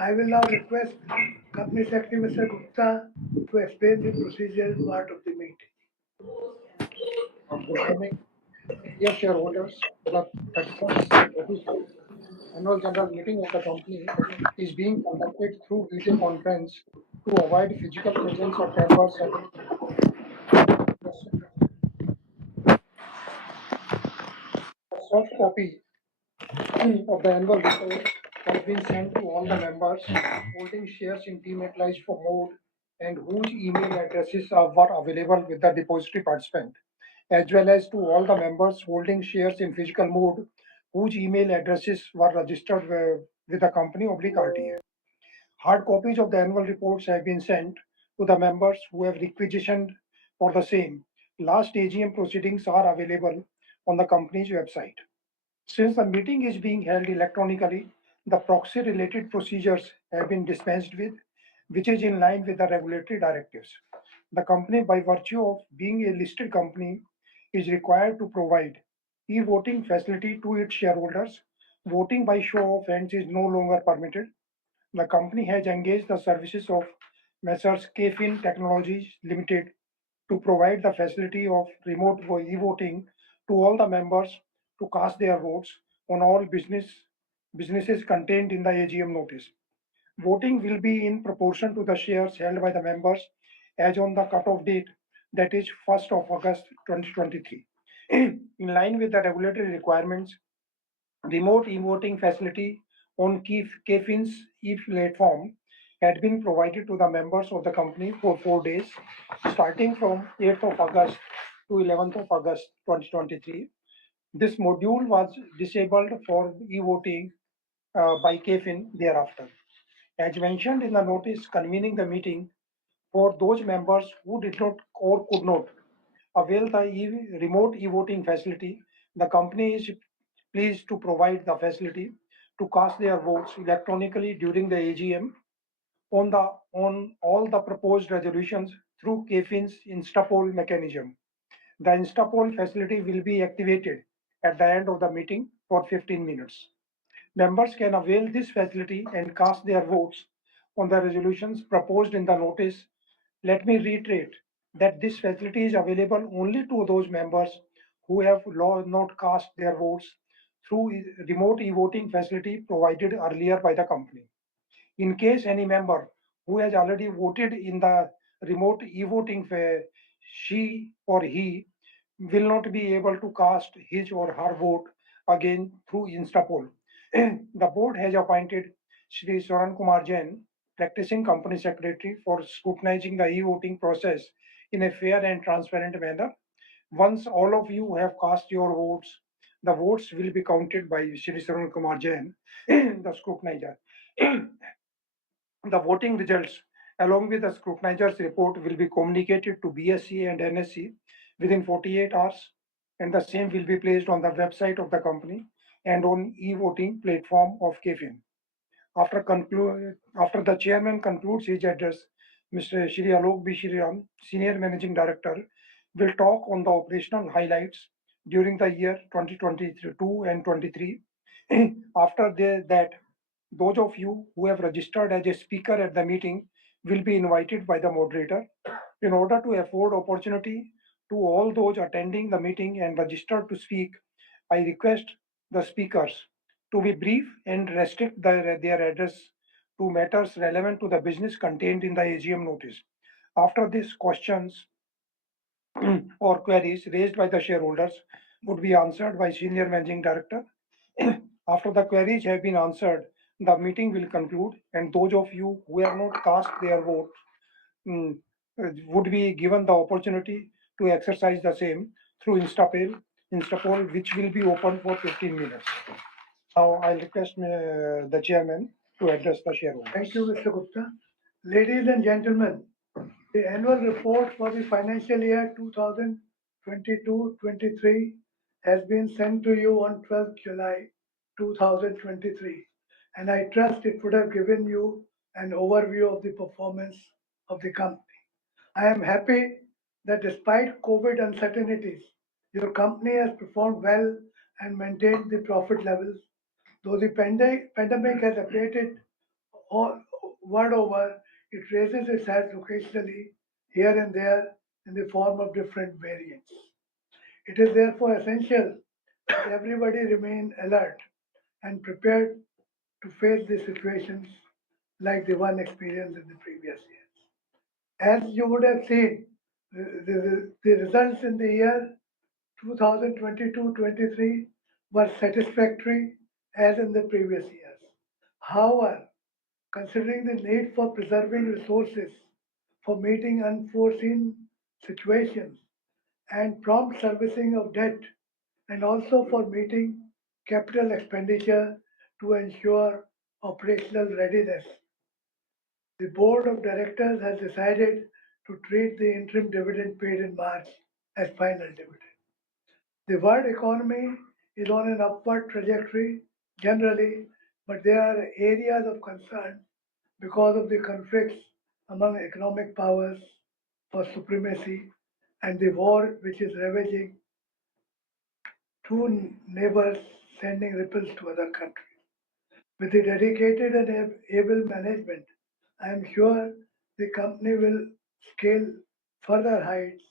I will now request Company Secretary Mr. Gupta to explain the procedural part of the meeting. Good evening, dear shareholders. The 31st annual general meeting of the company is being conducted through video conference to avoid physical presence of members. A soft copy of the annual report has been sent to all the members holding shares in dematerialized mode and whose email addresses were available with the depository participant, as well as to all the members holding shares in physical mode whose email addresses were registered with the company /RTA. Hard copies of the annual reports have been sent to the members who have requisitioned for the same. Last AGM proceedings are available on the company's website. Since the meeting is being held electronically, the proxy-related procedures have been dispensed with, which is in line with the regulatory directives. The company, by virtue of being a listed company, is required to provide e-voting facility to its shareholders. Voting by show of hands is no longer permitted. The company has engaged the services of Messrs. KFin Technologies Limited to provide the facility of remote e-voting to all the members to cast their votes on all businesses contained in the AGM notice. Voting will be in proportion to the shares held by the members as on the cutoff date, that is 1st of August 2023. In line with the regulatory requirements, remote e-voting facility on KFin's e-platform had been provided to the members of the company for 4 days, starting from 8th of August to 11th of August 2023. This module was disabled for e-voting by KFin thereafter. As mentioned in the notice convening the meeting, for those members who did not or could not avail the remote e-voting facility, the company is pleased to provide the facility to cast their votes electronically during the AGM on all the proposed resolutions through KFin's Instapoll mechanism. The Instapoll facility will be activated at the end of the meeting for 15 minutes. Members can avail this facility and cast their votes on the resolutions proposed in the notice. Let me reiterate that this facility is available only to those members who have not cast their votes through remote e-voting facility provided earlier by the company. In case any member who has already voted in the remote e-voting, she or he will not be able to cast his or her vote again through Instapoll. The board has appointed Shri Saran Kumar Jain, practicing company secretary, for scrutinizing the e-voting process in a fair and transparent manner. Once all of you have cast your votes, the votes will be counted by Shri Saran Kumar Jain, the scrutinizer. The voting results, along with the scrutinizer's report, will be communicated to BSE and NSE within 48 hours, and the same will be placed on the website of the company and on e-voting platform of KFin. After the chairman concludes his address, Mr. Shri Alok B. Shriram, Senior Managing Director, will talk on the operational highlights during the year 2022 and 23. After that, those of you who have registered as a speaker at the meeting will be invited by the moderator. In order to afford opportunity to all those attending the meeting and registered to speak, I request the speakers to be brief and restrict their address to matters relevant to the business contained in the AGM notice. After this, questions or queries raised by the shareholders would be answered by Senior Managing Director. After the queries have been answered, the meeting will conclude, and those of you who have not cast their vote would be given the opportunity to exercise the same through Instapoll, which will be open for 15 minutes. Now I'll request the chairman to address the shareholders. Thank you, Mr. Gupta. Ladies and gentlemen, the annual report for the financial year 2022-23 has been sent to you on 12th July 2023, and I trust it would have given you an overview of the performance of the company. I am happy that despite COVID uncertainties, your company has performed well and maintained the profit levels. Though the pandemic has abated all world over, it raises its head occasionally here and there in the form of different variants. It is therefore essential that everybody remain alert and prepared to face the situations like the one experienced in the previous years. As you would have seen, the results in the year 2022-23 were satisfactory as in the previous years. However, considering the need for preserving resources for meeting unforeseen situations and prompt servicing of debt, and also for meeting capital expenditure to ensure operational readiness, the board of directors has decided to treat the interim dividend paid in March as final dividend. The world economy is on an upward trajectory generally, but there are areas of concern because of the conflicts among economic powers for supremacy and the war which is ravaging two neighbors, sending ripples to other countries. With the dedicated and able management, I am sure the company will scale further heights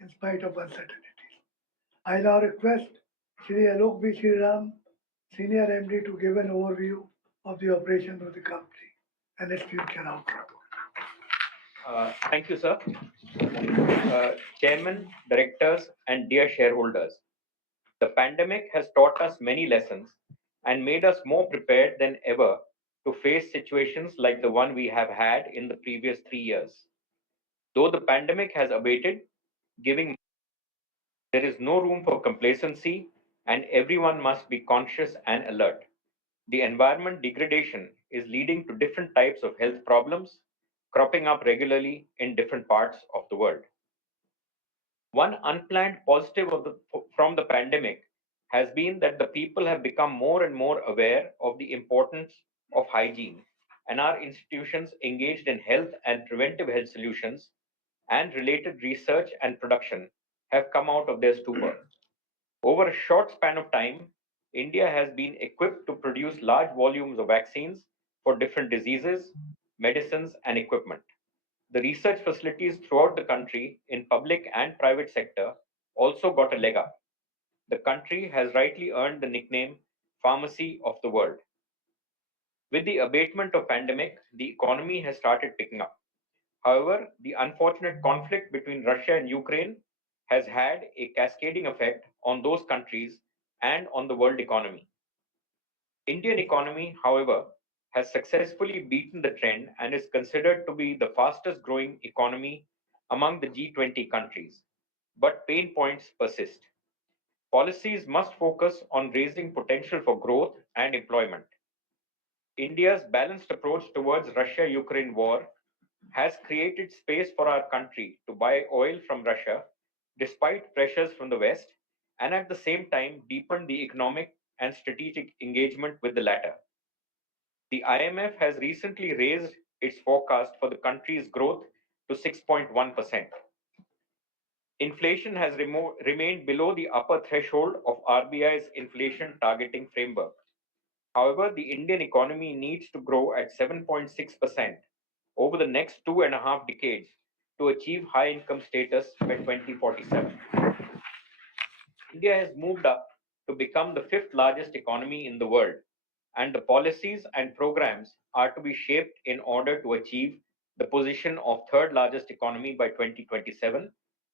in spite of uncertainties. I now request Shri Alok B. Shriram, Senior MD, to give an overview of the operations of the company and its future outlook. Thank you, sir. Chairman, directors, and dear shareholders, the pandemic has taught us many lessons and made us more prepared than ever to face situations like the one we have had in the previous 3 years. Though the pandemic has abated, giving there is no room for complacency and everyone must be conscious and alert. The environment degradation is leading to different types of health problems cropping up regularly in different parts of the world. One unplanned positive from the pandemic has been that the people have become more and more aware of the importance of hygiene, and our institutions engaged in health and preventive health solutions and related research and production have come out of their stupor. Over a short span of time, India has been equipped to produce large volumes of vaccines for different diseases, medicines, and equipment. The research facilities throughout the country in public and private sector also got a leg up. The country has rightly earned the nickname Pharmacy of the World. With the abatement of pandemic, the economy has started picking up. However, the unfortunate conflict between Russia and Ukraine has had a cascading effect on those countries and on the world economy. Indian economy, however, has successfully beaten the trend and is considered to be the fastest growing economy among the G20 countries. But pain points persist. Policies must focus on raising potential for growth and employment. India's balanced approach towards Russia-Ukraine war has created space for our country to buy oil from Russia despite pressures from the West, and at the same time deepen the economic and strategic engagement with the latter. The IMF has recently raised its forecast for the country's growth to 6.1%. Inflation has remained below the upper threshold of RBI's inflation targeting framework. However, the Indian economy needs to grow at 7.6% over the next 2.5 decades to achieve high income status by 2047. India has moved up to become the fifth largest economy in the world, and the policies and programs are to be shaped in order to achieve the position of third largest economy by 2027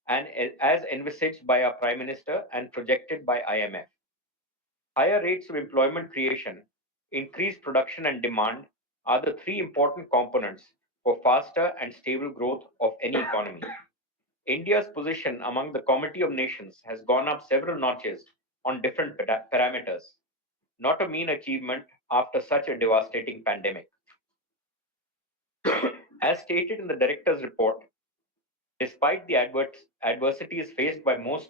and as envisaged by our Prime Minister and projected by IMF. Higher rates of employment creation, increased production and demand are the three important components for faster and stable growth of any economy. India's position among the Committee of Nations has gone up several notches on different parameters, not a mean achievement after such a devastating pandemic. As stated in the director's report, despite the adversities faced by most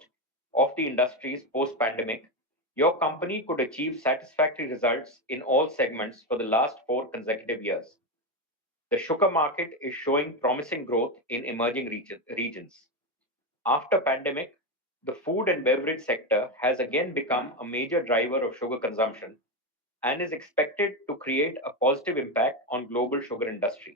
of the industries post-pandemic, your company could achieve satisfactory results in all segments for the last 4 consecutive years. The sugar market is showing promising growth in emerging regions. After pandemic, the food and beverage sector has again become a major driver of sugar consumption, and is expected to create a positive impact on global sugar industry.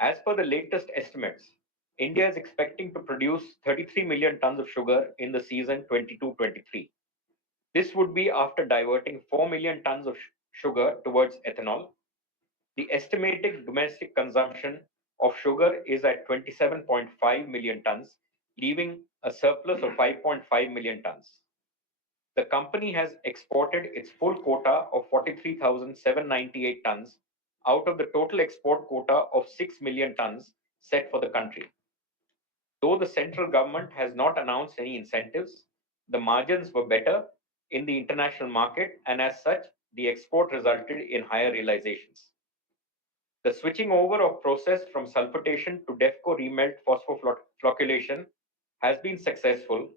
As per the latest estimates, India is expecting to produce 33 million tons of sugar in the season 22-23. This would be after diverting 4 million tons of sugar towards ethanol. The estimated domestic consumption of sugar is at 27.5 million tons, leaving a surplus of 5.5 million tons. The company has exported its full quota of 43,798 tons out of the total export quota of 6 million tons set for the country. Though the central government has not announced any incentives, the margins were better in the international market, and as such, the export resulted in higher realizations. The switching over of process from sulfitation to DEFCO remelt phosphoflocculation has been successful,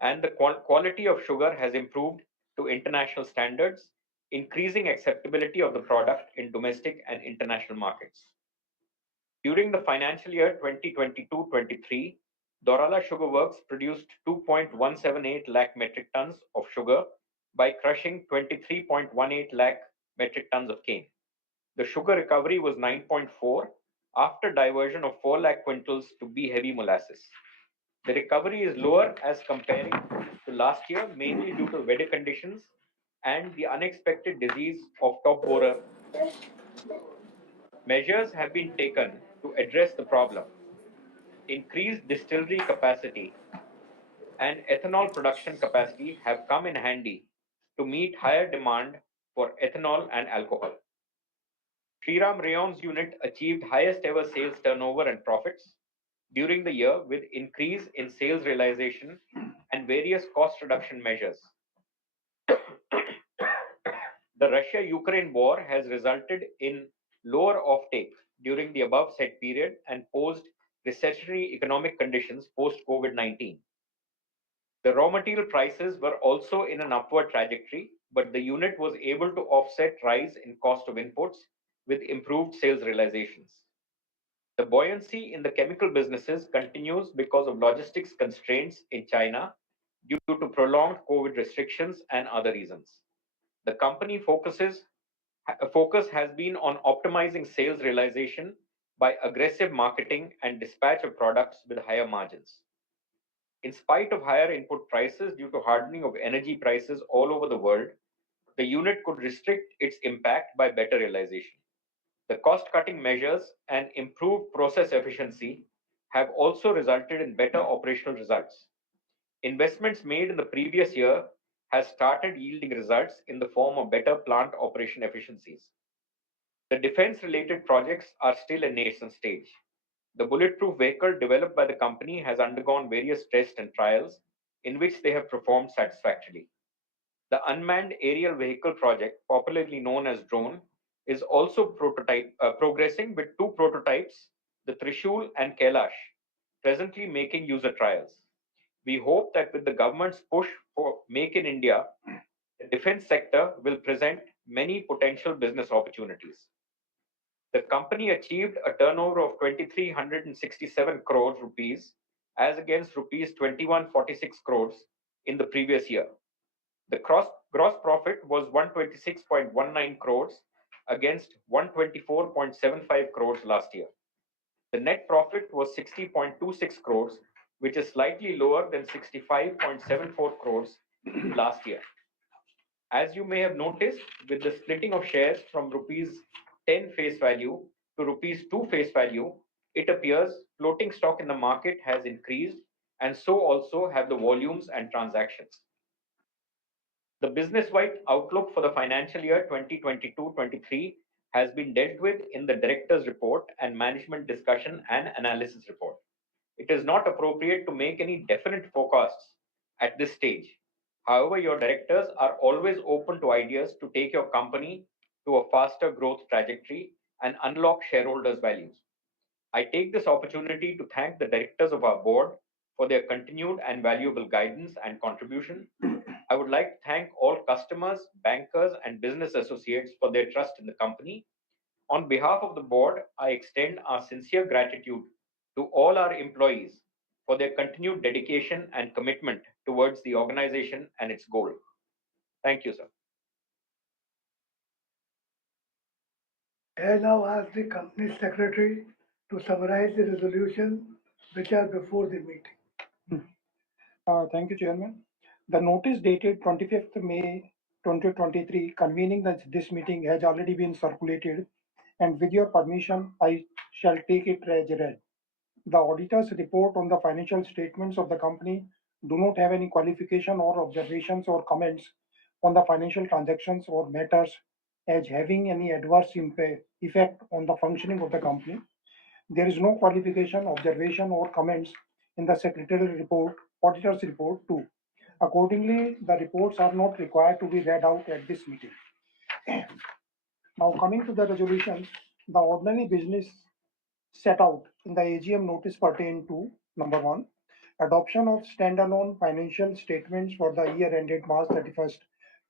and the quality of sugar has improved to international standards, increasing acceptability of the product in domestic and international markets. During the financial year 2022-23, Dorala Sugar Works produced 2.178 lakh metric tons of sugar by crushing 23.18 lakh metric tons of cane. The sugar recovery was 9.4 after diversion of 4 lakh quintals to B heavy molasses. The recovery is lower as comparing to last year, mainly due to weather conditions and the unexpected disease of top borer. Measures have been taken to address the problem. Increased distillery capacity and ethanol production capacity have come in handy to meet higher demand for ethanol and alcohol. Shriram Rayon's unit achieved highest ever sales turnover and profits during the year with increase in sales realization and various cost reduction measures. The Russia-Ukraine war has resulted in lower offtake during the above said period and posed recessionary economic conditions post-COVID-19. The raw material prices were also in an upward trajectory, but the unit was able to offset rise in cost of inputs with improved sales realizations. The buoyancy in the chemical businesses continues because of logistics constraints in China due to prolonged COVID restrictions and other reasons. The company focus has been on optimizing sales realization by aggressive marketing and dispatch of products with higher margins. In spite of higher input prices due to hardening of energy prices all over the world, the unit could restrict its impact by better realization. The cost-cutting measures and improved process efficiency have also resulted in better operational results. Investments made in the previous year has started yielding results in the form of better plant operation efficiencies. The defense-related projects are still in nascent stage. The bulletproof vehicle developed by the company has undergone various tests and trials in which they have performed satisfactorily. The unmanned aerial vehicle project, popularly known as drone, is also progressing with two prototypes, the Trishul and Kailash, presently making user trials. We hope that with the government's push for Make in India, the defense sector will present many potential business opportunities. The company achieved a turnover of 2,367 crores rupees as against rupees 2146 crores in the previous year. The gross profit was 126.19 crores against 124.75 crores last year. The net profit was 60.26 crores, which is slightly lower than 65.74 crores last year. As you may have noticed, with the splitting of shares from rupees 10 face value to rupees 2 face value, it appears floating stock in the market has increased, and so also have the volumes and transactions. The business-wide outlook for the financial year 2022-23 has been dealt with in the director's report and management discussion and analysis report. It is not appropriate to make any definite forecasts at this stage. However, your directors are always open to ideas to take your company to a faster growth trajectory and unlock shareholders' values. I take this opportunity to thank the directors of our board for their continued and valuable guidance and contribution. I would like to thank all customers, bankers, and business associates for their trust in the company. On behalf of the board, I extend our sincere gratitude to all our employees for their continued dedication and commitment towards the organization and its goal. Thank you, sir. I now ask the Company Secretary to summarize the resolutions which are before the meeting. Thank you, Chairman. The notice dated 25th May 2023 convening this meeting has already been circulated, and with your permission, I shall take it as read. The auditor's report on the financial statements of the company do not have any qualification or observations or comments on the financial transactions or matters as having any adverse effect on the functioning of the company. There is no qualification, observation, or comments in the secretarial report, auditor's report too. Accordingly, the reports are not required to be read out at this meeting. Now, coming to the resolutions, the ordinary business set out in the AGM notice pertain to number 1, adoption of standalone financial statements for the year ended March 31st,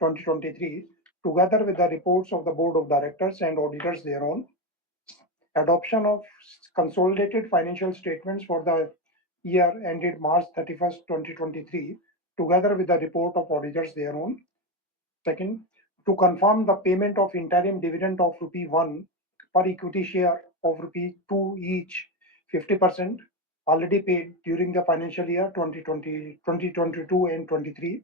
2023, together with the reports of the Board of Directors and auditors thereon. Adoption of consolidated financial statements for the year ended March 31st, 2023, together with the report of auditors thereon. Second, to confirm the payment of interim dividend of rupee 1 per equity share of rupee 2 each, 50% already paid during the financial year 2022 and 23.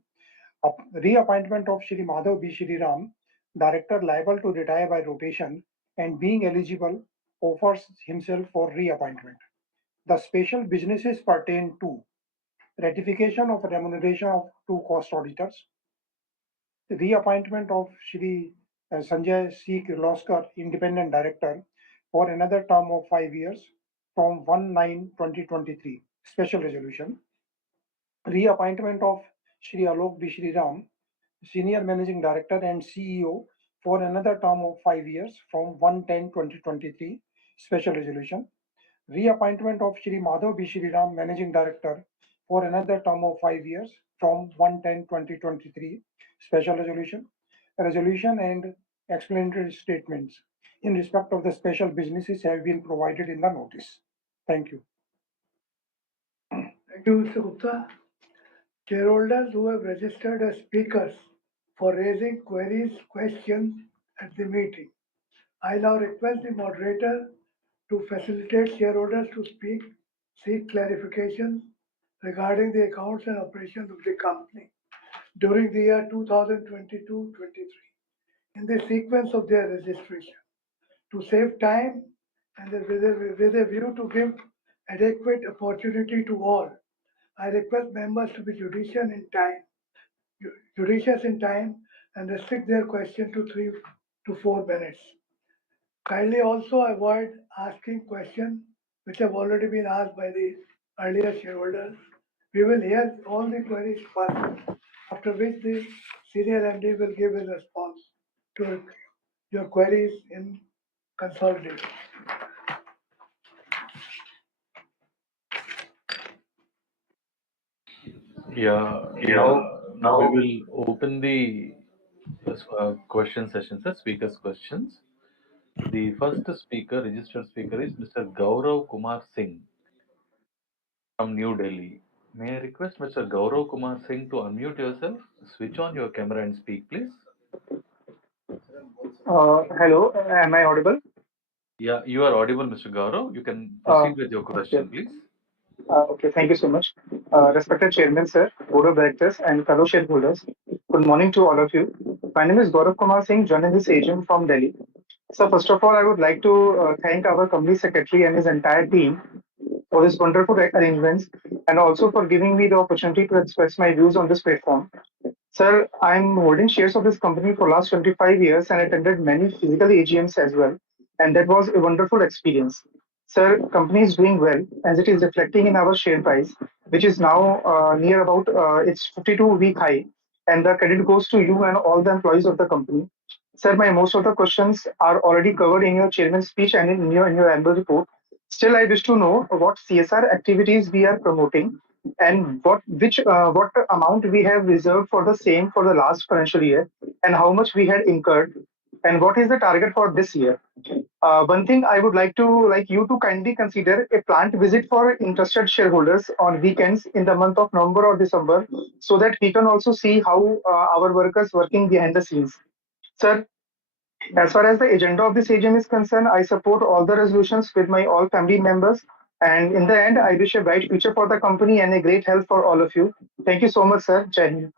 Reappointment of Shri Madhav B. Shriram, Director liable to retire by rotation and being eligible offers himself for reappointment. The special businesses pertain to ratification of remuneration of 2 cost auditors, reappointment of Shri Sanjay C. Kirloskar, Independent Director, for another term of 5 years from 1/9/2023, special resolution, reappointment of Shri Alok B. Shriram, Senior Managing Director and CEO, for another term of 5 years from 1/10/2023, special resolution, reappointment of Shri Madhav B. Shriram, Managing Director, for another term of 5 years from 1/10/2023, special resolution and explanatory statements in respect of the special businesses have been provided in the notice. Thank you. Thank you, Mr. Gupta. Shareholders who have registered as speakers for raising queries, questions at the meeting. I now request the moderator to facilitate shareholders to speak, seek clarifications regarding the accounts and operations of the company during the year 2022-23 in the sequence of their registration. To save time and with a view to give adequate opportunity to all, I request members to be judicious in time and restrict their question to 3 to 4 minutes. Kindly also avoid asking questions which have already been asked by the earlier shareholders. We will hear all the queries first, after which the senior MD will give a response to your queries in consolidation. Now we will open the question session, sir, speakers' questions. The first speaker, registered speaker, is Mr. Gaurav Kumar Singh from New Delhi. May I request Mr. Gaurav Kumar Singh to unmute yourself, switch on your camera and speak, please? Hello, am I audible? Yeah, you are audible, Mr. Gaurav. You can proceed with your question, Okay. please. Okay, thank you so much. Respected Chairman, Sir, Board of Directors, and fellow shareholders, good morning to all of you. My name is Gaurav Kumar Singh, joining this AGM from Delhi. So, first of all, I would like to thank our company secretary and his entire team for this wonderful arrangements and also for giving me the opportunity to express my views on this platform. Sir, I'm holding shares of this company for last 25 years and attended many physical AGMs as well. And that was a wonderful experience. Sir, company is doing well as it is reflecting in our share price, which is now near about its 52-week high. And the credit goes to you and all the employees of the company. Sir, my most of the questions are already covered in your chairman's speech and in your annual report. Still, I wish to know what CSR activities we are promoting and what amount we have reserved for the same for the last financial year and how much we had incurred and what is the target for this year. One thing I would like you to kindly consider a plant visit for interested shareholders on weekends in the month of November or December so that we can also see how our workers working behind the scenes. Sir, As far as the agenda of this AGM is concerned, I support all the resolutions with my all family members. And in the end, I wish a bright future for the company and a great health for all of you. Thank you so much, sir. Jai Hind.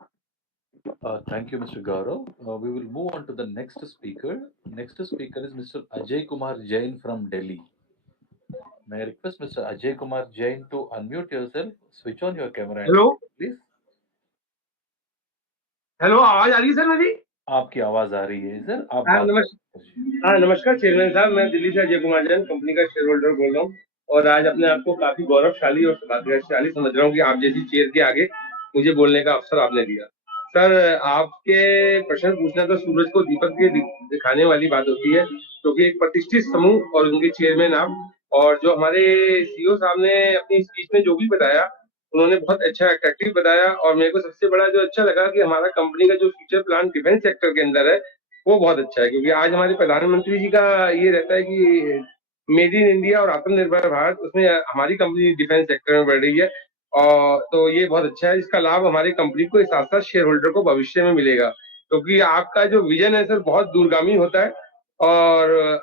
Thank you, Mr. Gaurav. We will move on to the next speaker. Next speaker is Mr. Ajay Kumar Jain from Delhi. May I request Mr. Ajay Kumar Jain to unmute yourself, switch on your camera, and hello please. Hello, आवाज आ रही है sir मेरी? आपकी आवाज आ रही है sir, आप हाँ, बात कीजिए। नमस्कार चेयरमैन साहब, मैं दिल्ली से अजय कुमार जैन कंपनी का शेयर होल्डर बोल रहा हूँ और आज अपने आप को काफी गौरवशाली और सौभाग्यशाली समझ रहा हूँ कि आप जैसी चेयर के आगे मुझे बोलने का अवसर आपने दिया। सर, आपके प्रश्न पूछना तो सूरज को दीपक के दिखाने वाली बात होती है, क्योंकि एक प्रतिष्ठित समूह और उनके चेयरमैन आप, और जो हमारे सीईओ साहब ने अपनी स्पीच में जो भी बताया उन्होंने बहुत अच्छा अट्रैक्टिव बताया। और मेरे को सबसे बड़ा जो अच्छा लगा कि हमारा कंपनी का जो फ्यूचर प्लान डिफेंस सेक्टर के अंदर है वो बहुत अच्छा है, क्योंकि आज हमारे प्रधानमंत्री जी का ये रहता है कि मेड इन इंडिया और आत्मनिर्भर भारत, उसमें हमारी कंपनी डिफेंस सेक्टर में बढ़ रही है। और तो ये बहुत अच्छा है, इसका लाभ हमारी कंपनी को साथ साथ शेयर होल्डर को भविष्य में मिलेगा, क्योंकि आपका जो विजन है सर बहुत दूरगामी होता है और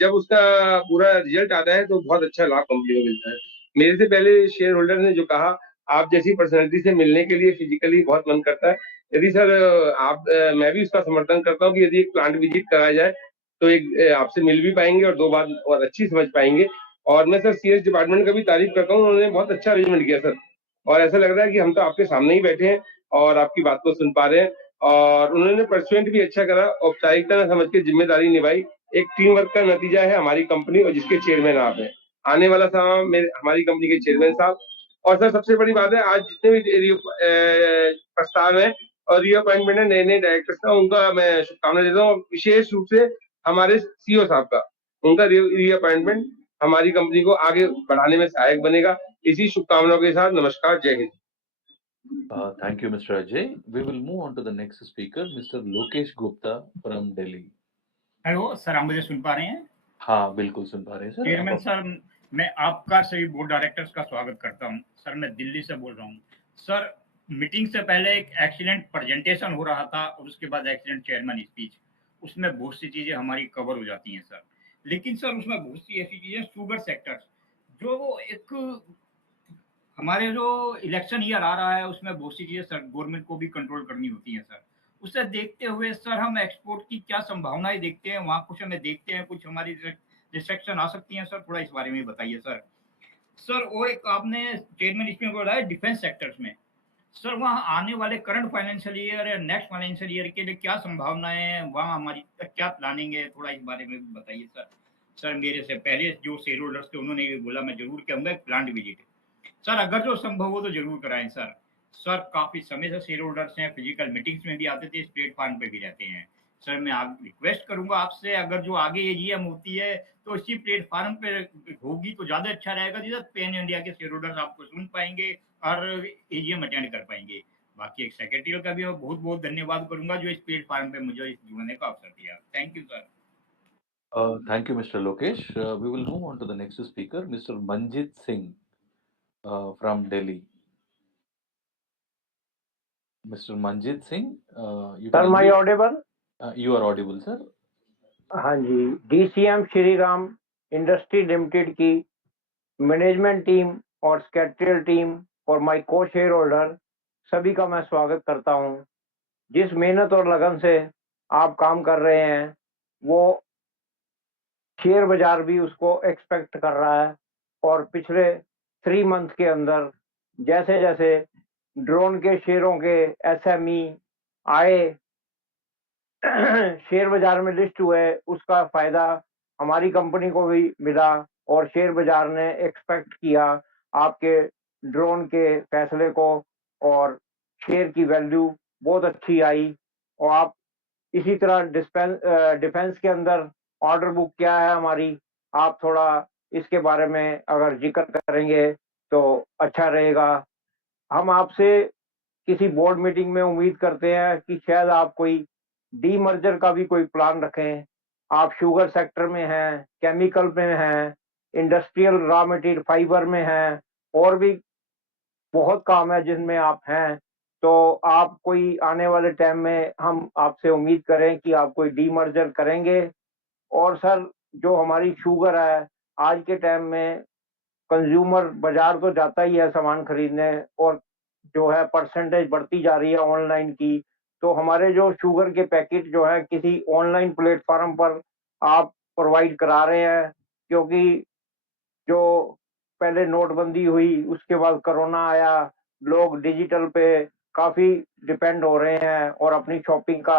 जब उसका पूरा रिजल्ट आता है तो बहुत अच्छा लाभ कंपनी को मिलता है। मेरे से पहले शेयर होल्डर ने जो कहा, आप जैसी पर्सनैलिटी से मिलने के लिए फिजिकली बहुत मन करता है। यदि सर मैं भी उसका समर्थन करता हूँ कि यदि एक प्लांट विजिट कराया जाए तो एक आपसे मिल भी पाएंगे और दो बात और अच्छी समझ पाएंगे। और मैं सर सीएस डिपार्टमेंट का भी तारीफ करता हूँ, उन्होंने बहुत अच्छा अरेंजमेंट किया सर, और ऐसा लग रहा है कि हम तो आपके सामने ही बैठे हैं और आपकी बात को सुन पा रहे हैं। और उन्होंने परसुएंट भी अच्छा करा, औपचारिकता न समझ के जिम्मेदारी निभाई। एक टीम वर्क का नतीजा है हमारी कंपनी और जिसके चेयरमैन आप हैं। आने वाला समय हमारी कंपनी के चेयरमैन साहब। और सर सबसे बड़ी बात है, आज जितने भी प्रस्ताव है और रीअपॉइंटमेंट है नए नए डायरेक्टर्स का, उनका मैं शुभकामनाएं देता हूँ। विशेष रूप से हमारे सीईओ साहब का, उनका रीअपॉइंटमेंट हमारी कंपनी को आगे बढ़ाने में सहायक बनेगा। इसी शुभकामनाओं के साथ नमस्कार, जय Hind. Thank you, Mr. Ajay. We will move on to the next speaker, Mr. Lokesh Gupta from Delhi. Hello sir, आप मुझे सुन पा रहे हैं? हाँ, बिल्कुल सुन पा रहे हैं सर। चेयरमैन सर, मैं आपका सभी बोर्ड डायरेक्टर्स का स्वागत करता हूं। सर, मैं दिल्ली से बोल रहा हूं। सर, मीटिंग से पहले एक एक्सीलेंट प्रेजेंटेशन हो रहा था और उसके बाद एक्सीलेंट चेयरमैन स्पीच, उसमें बहुत सी चीजें हमारी कवर हो जाती हैं सर। लेकिन सर उसमें बहुत सी ऐसी चीजें, शुगर सेक्टर जो एक हमारे जो इलेक्शन ईयर आ रहा है उसमें बहुत सी चीजें सर गवर्नमेंट को भी कंट्रोल करनी होती हैं सर। उसे देखते हुए सर हम एक्सपोर्ट की क्या संभावनाएं देखते हैं, वहाँ कुछ हमें देखते हैं, कुछ हमारी रिस्ट्रिक्शन आ सकती हैं सर, थोड़ा इस बारे में बताइए सर। सर, और एक आपने चेयरमैन इसमें बोला है डिफेंस सेक्टर्स में, सर वहाँ आने वाले करंट फाइनेंशियल ईयर या नेक्स्ट फाइनेंशियल ईयर के लिए क्या संभावनाएं हैं, वहाँ हमारी क्या प्लानिंग है, थोड़ा इस बारे में बताइए सर। सर, मेरे से पहले जो शेयर होल्डर्स थे उन्होंने भी बोला, मैं जरूर कहूँगा प्लांट विजिट सर, अगर जो संभव हो तो जरूर कराएं सर। सर, काफी समय से शेयर होल्डर्स हैं, फिजिकल मीटिंग्स में भी आते थे, इस प्लेटफॉर्म पे भी रहते हैं सर। मैं आप रिक्वेस्ट करूंगा आपसे, अगर जो आगे एजीएम होती है तो इसी प्लेटफॉर्म पे होगी तो ज्यादा अच्छा रहेगा, जिससे पैन इंडिया के शेयर होल्डर्स आपको सुन पाएंगे और एजीएम अटेंड कर पाएंगे। बाकी एक सेक्रेटरी का भी मैं बहुत बहुत धन्यवाद करूंगा जो इस प्लेटफॉर्म पे मुझे जुड़ने का अवसर दिया। Thank you sir. Thank you, Mr. Lokesh. We will move on to the next speaker, Mr. Manjit Singh from Delhi. Mr. Manjit Singh, you sir, can my unmute. Audible? You are audible, sir. हाँ जी, DCM Shriram industry limited की management team और secretarial team और my को share holder सभी का मैं स्वागत करता हूं। जिस मेहनत और लगन से आप काम कर रहे हैं वो शेयर बाजार भी उसको एक्सपेक्ट कर रहा है। और पिछले 3 मंथ के अंदर जैसे जैसे ड्रोन के शेयरों के एसएमई आए, शेयर बाजार में लिस्ट हुए, उसका फायदा हमारी कंपनी को भी मिला और शेयर बाजार ने एक्सपेक्ट किया आपके ड्रोन के फैसले को और शेयर की वैल्यू बहुत अच्छी आई। और आप इसी तरह डिफेंस के अंदर ऑर्डर बुक क्या है हमारी, आप थोड़ा इसके बारे में अगर जिक्र करेंगे तो अच्छा रहेगा। हम आपसे किसी बोर्ड मीटिंग में उम्मीद करते हैं कि शायद आप कोई डीमर्जर का भी कोई प्लान रखें। आप शुगर सेक्टर में हैं, केमिकल में हैं, इंडस्ट्रियल रॉ मटेरियल फाइबर में हैं, और भी बहुत काम है जिनमें आप हैं, तो आप कोई आने वाले टाइम में हम आपसे उम्मीद करें कि आप कोई डीमर्जर करेंगे। और सर जो हमारी शुगर है, आज के टाइम में कंज्यूमर बाजार तो जाता ही है सामान खरीदने, और जो है परसेंटेज बढ़ती जा रही है ऑनलाइन की। तो हमारे जो शुगर के पैकेट जो है किसी ऑनलाइन प्लेटफॉर्म पर आप प्रोवाइड करा रहे हैं, क्योंकि जो पहले नोटबंदी हुई, उसके बाद कोरोना आया, लोग डिजिटल पे काफी डिपेंड हो रहे हैं और अपनी शॉपिंग का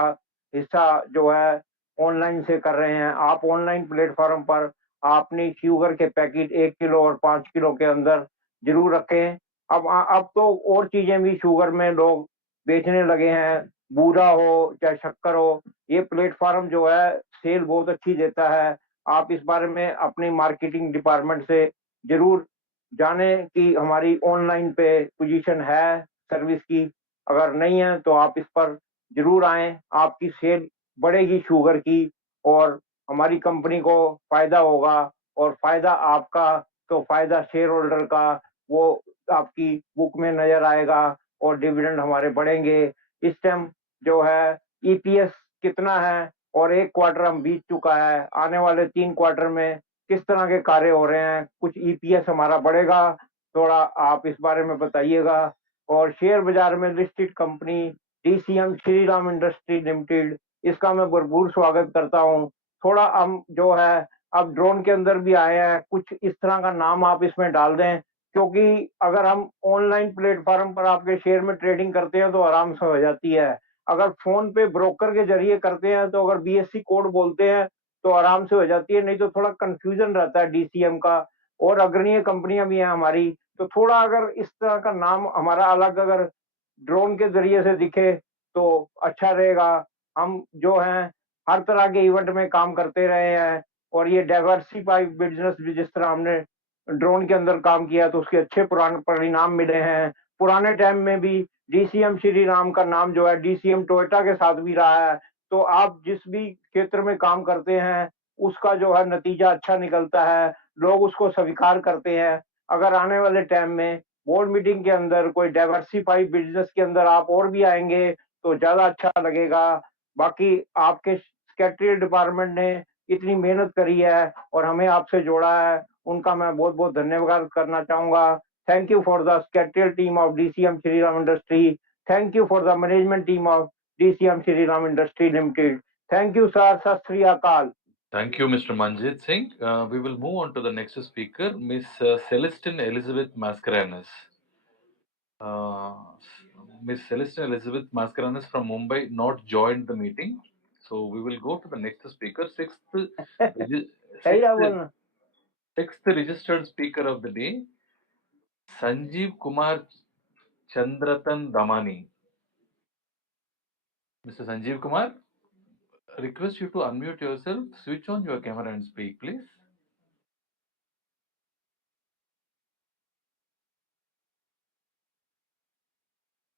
हिस्सा जो है ऑनलाइन से कर रहे हैं। आप ऑनलाइन प्लेटफॉर्म पर अपनी शुगर के पैकेट 1 किलो और 5 किलो के अंदर जरूर रखें। अब तो और चीजें भी शुगर में लोग बेचने लगे हैं, बूरा हो चाहे शक्कर हो, ये प्लेटफॉर्म जो है सेल बहुत अच्छी देता है। आप इस बारे में अपनी मार्केटिंग डिपार्टमेंट से जरूर जाने कि हमारी ऑनलाइन पे पोजीशन है सर्विस की। अगर नहीं है तो आप इस पर जरूर आए, आपकी सेल बढ़ेगी शुगर की, और हमारी कंपनी को फायदा होगा, और फायदा आपका तो फायदा शेयर होल्डर का वो आपकी बुक में नजर आएगा, और डिविडेंड हमारे बढ़ेंगे। इस टाइम जो है ईपीएस कितना है, और 1 क्वार्टर हम बीत चुका है, आने वाले 3 क्वार्टर में किस तरह के कार्य हो रहे हैं, कुछ ईपीएस हमारा बढ़ेगा, थोड़ा आप इस बारे में बताइएगा। और शेयर बाजार में listed company DCM Shriram industry limited, इसका मैं भरपूर स्वागत करता हूं। थोड़ा हम जो है अब ड्रोन के अंदर भी आए हैं, कुछ इस तरह का नाम आप इसमें डाल दें, क्योंकि अगर हम ऑनलाइन प्लेटफॉर्म पर आपके शेयर में ट्रेडिंग करते हैं तो आराम से हो जाती है। अगर फोन पे ब्रोकर के जरिए करते हैं तो अगर बीएससी कोड बोलते हैं तो आराम से हो जाती है, नहीं तो थोड़ा कंफ्यूजन रहता है डीसीएम का। और अग्रणीय कंपनियां भी हैं हमारी, तो थोड़ा अगर इस तरह का नाम हमारा अलग अगर ड्रोन के जरिए से दिखे तो अच्छा रहेगा। हम जो हैं हर तरह के इवेंट में काम करते रहे हैं, और ये डाइवर्सिफाइड बिजनेस भी, जिस तरह हमने ड्रोन के अंदर काम किया तो उसके अच्छे पुराने परिणाम मिले हैं। पुराने टाइम में भी डीसीएम श्री राम का नाम जो है डीसीएम टोयोटा के साथ भी रहा है। तो आप जिस भी क्षेत्र में काम करते हैं उसका जो है नतीजा अच्छा निकलता है, लोग उसको स्वीकार करते हैं। अगर आने वाले टाइम में बोर्ड मीटिंग के अंदर कोई डाइवर्सिफाइड बिजनेस के अंदर आप और भी आएंगे तो ज्यादा अच्छा लगेगा। बाकी आपके सेक्रेटरी डिपार्टमेंट ने इतनी मेहनत करी है और हमें आपसे जोड़ा है, उनका मैं बहुत बहुत धन्यवाद करना चाहूंगा। Thank you for the secretarial team of DCM Shriram industry. Thank you for the management team of DCM Shriram Industry Limited. Thank you, sir. Sat Sri Akal. Thank you, Mr. Manjit Singh. We will move on to the next speaker, Miss Celestine Elizabeth Mascarenhas. Miss Celestine Elizabeth Mascarenhas from Mumbai not joined the meeting. So we will go to the next speaker, sixth registered speaker of the day, Sanjeev Kumar Chandratan Damani. Mr. Sanjeev Kumar, request you to unmute yourself, switch on your camera and speak, please.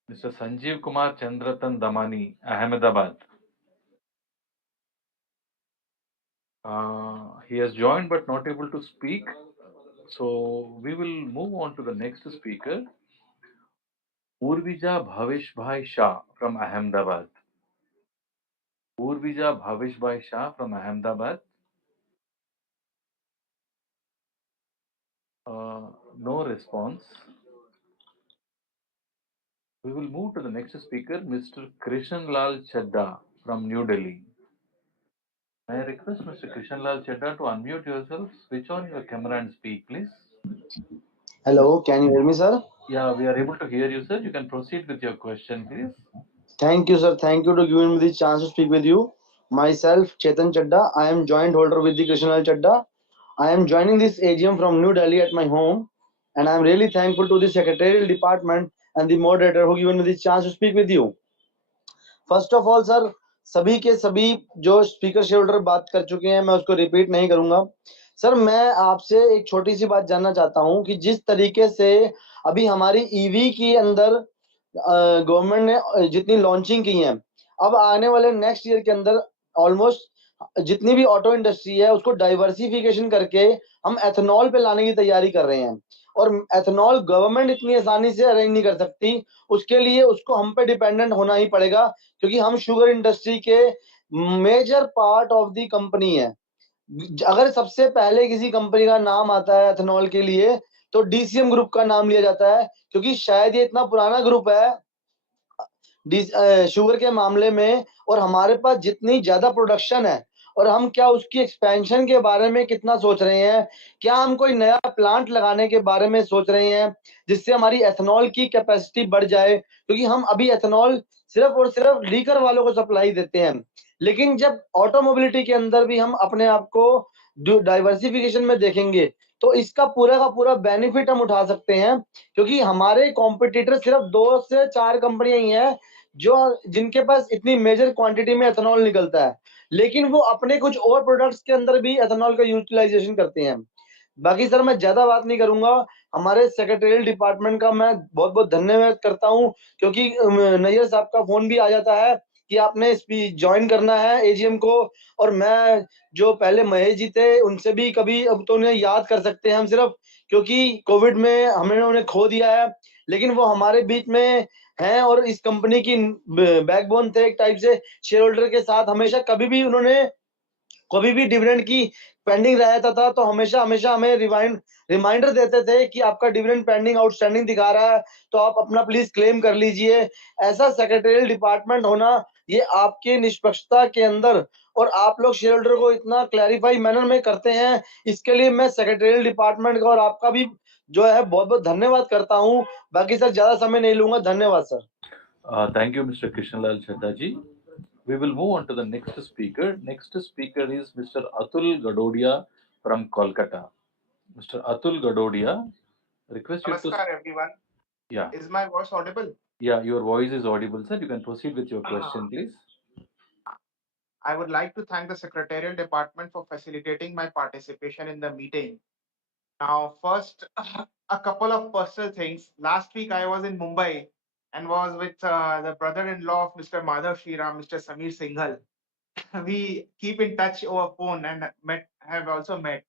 Mr. Sanjeev Kumar Chandratan Damani, Ahmedabad. He has joined but not able to speak. So we will move on to the next speaker, Urvija Bhavesh Bhai Shah from Ahmedabad. Urvija Bhavesh Bhai Shah from Ahmedabad. No response. We will move to the next speaker, Mr. Krishan Lal Chadda from New Delhi. May I request Mr. Krishan Lal Chadda to unmute yourself, switch on your camera and speak, please. Hello, can you hear me, sir? Yeah, we are able to hear you, sir. You can proceed with your question, please. Thank you, sir. Thank you to giving me the chance to speak with you. Myself, Chetan Chadda. I am joint holder with the Krishnal Chadda. I am joining this AGM from New Delhi at my home, and I am really thankful to the secretarial department and the moderator who given me the chance to speak with you. First of all, sir, सभी के सभी जो speaker share holder बात कर चुके हैं, मैं उसको रिपीट नहीं करूंगा। सर, मैं आपसे एक छोटी सी बात जानना चाहता हूं कि जिस तरीके से अभी हमारी ईवी के अंदर गवर्नमेंट ने जितनी लॉन्चिंग की है, अब आने वाले नेक्स्ट ईयर के अंदर ऑलमोस्ट जितनी भी ऑटो इंडस्ट्री है उसको डाइवर्सिफिकेशन करके हम एथेनॉल पे लाने की तैयारी कर रहे हैं। और एथेनॉल गवर्नमेंट इतनी आसानी से अरेंज नहीं कर सकती, उसके लिए उसको हम पे डिपेंडेंट होना ही पड़ेगा, क्योंकि हम शुगर इंडस्ट्री के major part of the company है। अगर सबसे पहले किसी कंपनी का नाम आता है एथेनॉल के लिए तो डीसीएम ग्रुप का नाम लिया जाता है, क्योंकि शायद ये इतना पुराना ग्रुप है शुगर के मामले में, और हमारे पास जितनी ज्यादा प्रोडक्शन है और हम क्या उसकी एक्सपेंशन के बारे में कितना सोच रहे हैं, क्या हम कोई नया प्लांट लगाने के बारे में सोच रहे हैं जिससे हमारी एथेनॉल की कैपेसिटी बढ़ जाए, क्योंकि हम अभी एथेनॉल सिर्फ और सिर्फ लीकर वालों को सप्लाई देते हैं। लेकिन जब ऑटोमोबिलिटी के अंदर भी हम अपने आप को डाइवर्सिफिकेशन में देखेंगे तो इसका पूरा का पूरा बेनिफिट हम उठा सकते हैं, क्योंकि हमारे कॉम्पिटिटर सिर्फ 2 से 4 कंपनियां ही हैं जो जिनके पास इतनी मेजर क्वांटिटी में एथेनॉल निकलता है, लेकिन वो अपने कुछ और प्रोडक्ट्स के अंदर भी एथेनॉल का यूटिलाइजेशन करते हैं। बाकी सर मैं ज्यादा बात नहीं करूंगा, हमारे सेक्रेटरियल डिपार्टमेंट का मैं बहुत बहुत धन्यवाद करता हूं, क्योंकि नैयर साहब का फोन भी आ जाता है कि आपने ज्वाइन करना है एजीएम को, और मैं जो पहले महेश जी थे उनसे भी कभी अब तो उन्हें याद कर सकते हैं हम सिर्फ, क्योंकि कोविड में हमने उन्हें खो दिया है, लेकिन वो हमारे बीच में हैं और इस कंपनी की बैकबोन थे एक टाइप से, शेयर होल्डर के साथ हमेशा कभी भी उन्होंने कभी भी डिविडेंड की पेंडिंग रहता था तो हमेशा हमेशा हमें रिमाइंडर देते थे कि आपका डिविडेंड पेंडिंग आउटस्टैंडिंग दिखा रहा है तो आप अपना प्लीज क्लेम कर लीजिए। ऐसा सेक्रेटरियल डिपार्टमेंट होना ये आपके निष्पक्षता के अंदर, और आप लोग शेयर होल्डर को इतना क्लैरिफाई मैनर में करते हैं, इसके लिए मैं सेक्रेटरियल डिपार्टमेंट का और आपका भी जो है बहुत बहुत धन्यवाद करता हूँ। बाकी सर ज्यादा समय नहीं लूंगा, धन्यवाद sir. Thank you, Mr. Krishnalal Chadda ji. We will move on to the next speaker. Next speaker is Mr. Atul Gadodia from Kolkata. Mr. Atul Gadodia, request you to... Namaskar, everyone. Yeah. Is my voice audible? Yeah, your voice is audible, sir. You can proceed with your question, please. I would like to thank the Secretarial Department for facilitating my participation in the meeting. Now, first, a couple of personal things. Last week, I was in Mumbai and was with the brother-in-law of Mr. Madhav Shriram, Mr. Samir Singhal. We keep in touch over phone and have also met.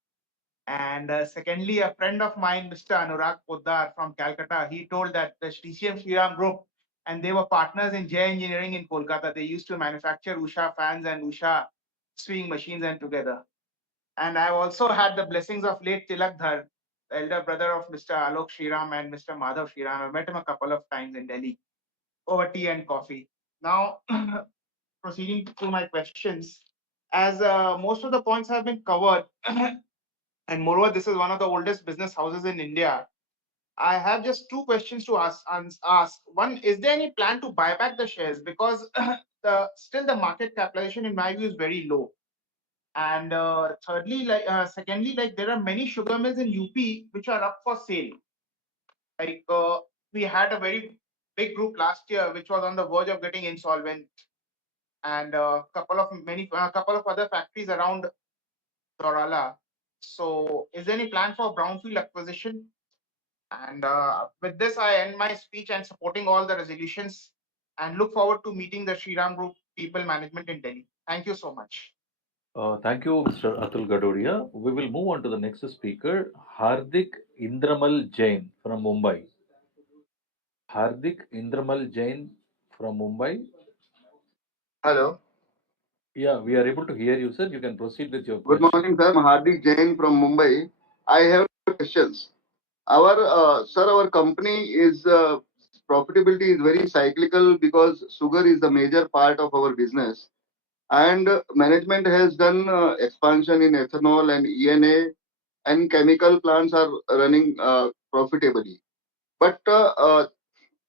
And secondly, a friend of mine, Mr. Anurag Poddar from Calcutta, he told that the DCM Shriram group, and they were partners in J Engineering in Kolkata. They used to manufacture Usha fans and Usha sewing machines and together. And I also had the blessings of late Tilak Dhar, the elder brother of Mr. Alok Shriram and Mr. Madhav Shriram. I met him a couple of times in Delhi over tea and coffee. Now, proceeding to my questions, as most of the points have been covered, and moreover, this is one of the oldest business houses in India. I have just two questions to ask. One, is there any plan to buy back the shares? Because still the market capitalization, in my view, is very low. And thirdly, secondly, there are many sugar mills in UP which are up for sale. Like we had a very big group last year which was on the verge of getting insolvent, and a couple of other factories around Dorala. So, is there any plan for brownfield acquisition? And with this, I end my speech and supporting all the resolutions and look forward to meeting the Shriram Group people management in Delhi. Thank you so much. Thank you, Mr. Atul Gadodia. We will move on to the next speaker, Hardik Indramal Jain from Mumbai. Hardik Indramal Jain from Mumbai. Hello. Yeah, we are able to hear you, sir. You can proceed with your Good question. morning, sir. I'm Hardik Jain from Mumbai. I have questions. Our company is profitability is very cyclical because sugar is the major part of our business, and management has done expansion in ethanol and ENA, and chemical plants are running profitably. But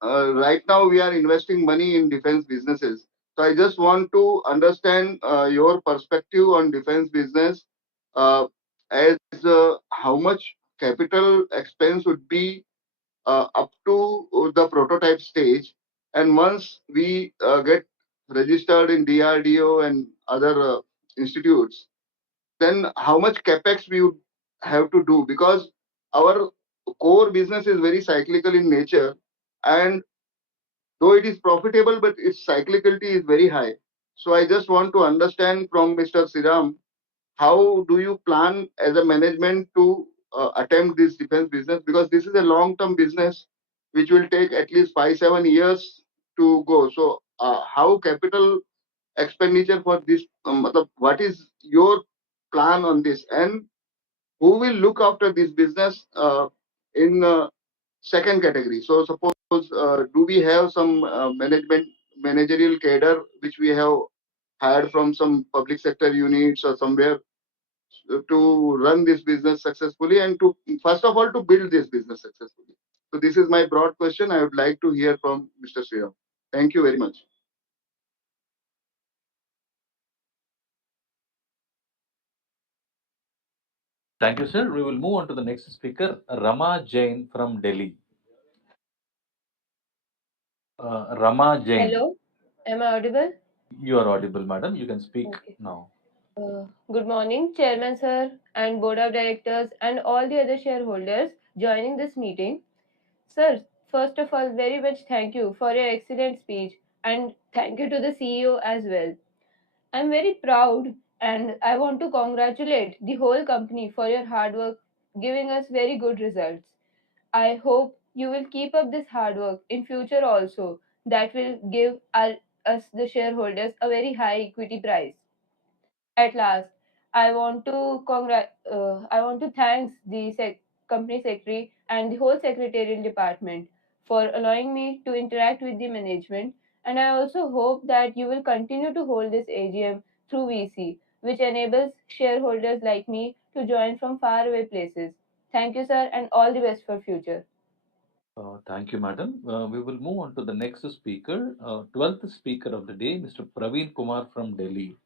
right now we are investing money in defense businesses. So I just want to understand your perspective on defense business, as how much capital expense would be up to the prototype stage, and once we get registered in DRDO and other institutes, then how much capex we would have to do, because our core business is very cyclical in nature, and though it is profitable, but its cyclicality is very high. So I just want to understand from Mr. Shriram, how do you plan as a management to attempt this defense business? Because this is a long-term business which will take at least 5-7 years to go. So how capital expenditure for this? What is your plan on this, and who will look after this business in second category? So suppose do we have some managerial cadre which we have hired from some public sector units or somewhere to run this business successfully, and to first of all to build this business successfully? So this is my broad question. I would like to hear from Mr. Shriram. Thank you very much. Thank you, sir. We will move on to the next speaker, Rama Jain from Delhi. Rama Jain. Hello, am I audible? You are audible, madam. You can speak Okay. now. Good morning, Chairman Sir, and Board of Directors, and all the other shareholders joining this meeting. Sir, first of all, very much thank you for your excellent speech, and thank you to the CEO as well. I'm very proud, and I want to congratulate the whole company for your hard work, giving us very good results. I hope you will keep up this hard work in future also. That will give us the shareholders a very high equity price. At last, I want to thank the company secretary and the whole secretarial department for allowing me to interact with the management. And I also hope that you will continue to hold this AGM through VC, which enables shareholders like me to join from faraway places. Thank you, sir, and all the best for future. Thank you, madam. We will move on to the next speaker, 12th speaker of the day, Mr. Praveen Kumar from Delhi.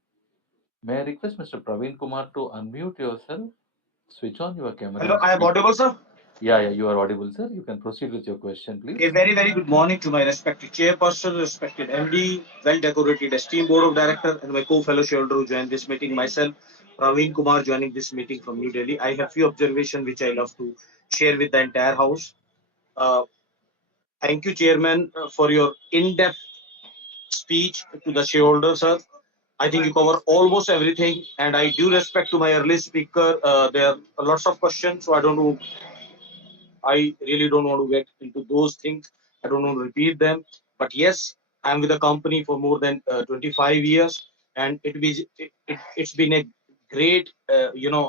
May I request Mr. Praveen Kumar to unmute yourself, switch on your camera. Hello, I am audible, sir? Yeah, you are audible, sir. You can proceed with your question, please. A very, very good morning to my respected chairperson, respected MD, well-decorated esteemed board of directors, and my co-fellow shareholder who joined this meeting, myself, Praveen Kumar, joining this meeting from New Delhi. I have few observations which I love to share with the entire house. Thank you, Chairman, for your in-depth speech to the shareholders, sir. I think you cover almost everything, and I do respect to my early speaker. There are lots of questions, so I really don't want to get into those things. I don't want to repeat them. But yes, I'm with the company for more than 25 years, and it's been a great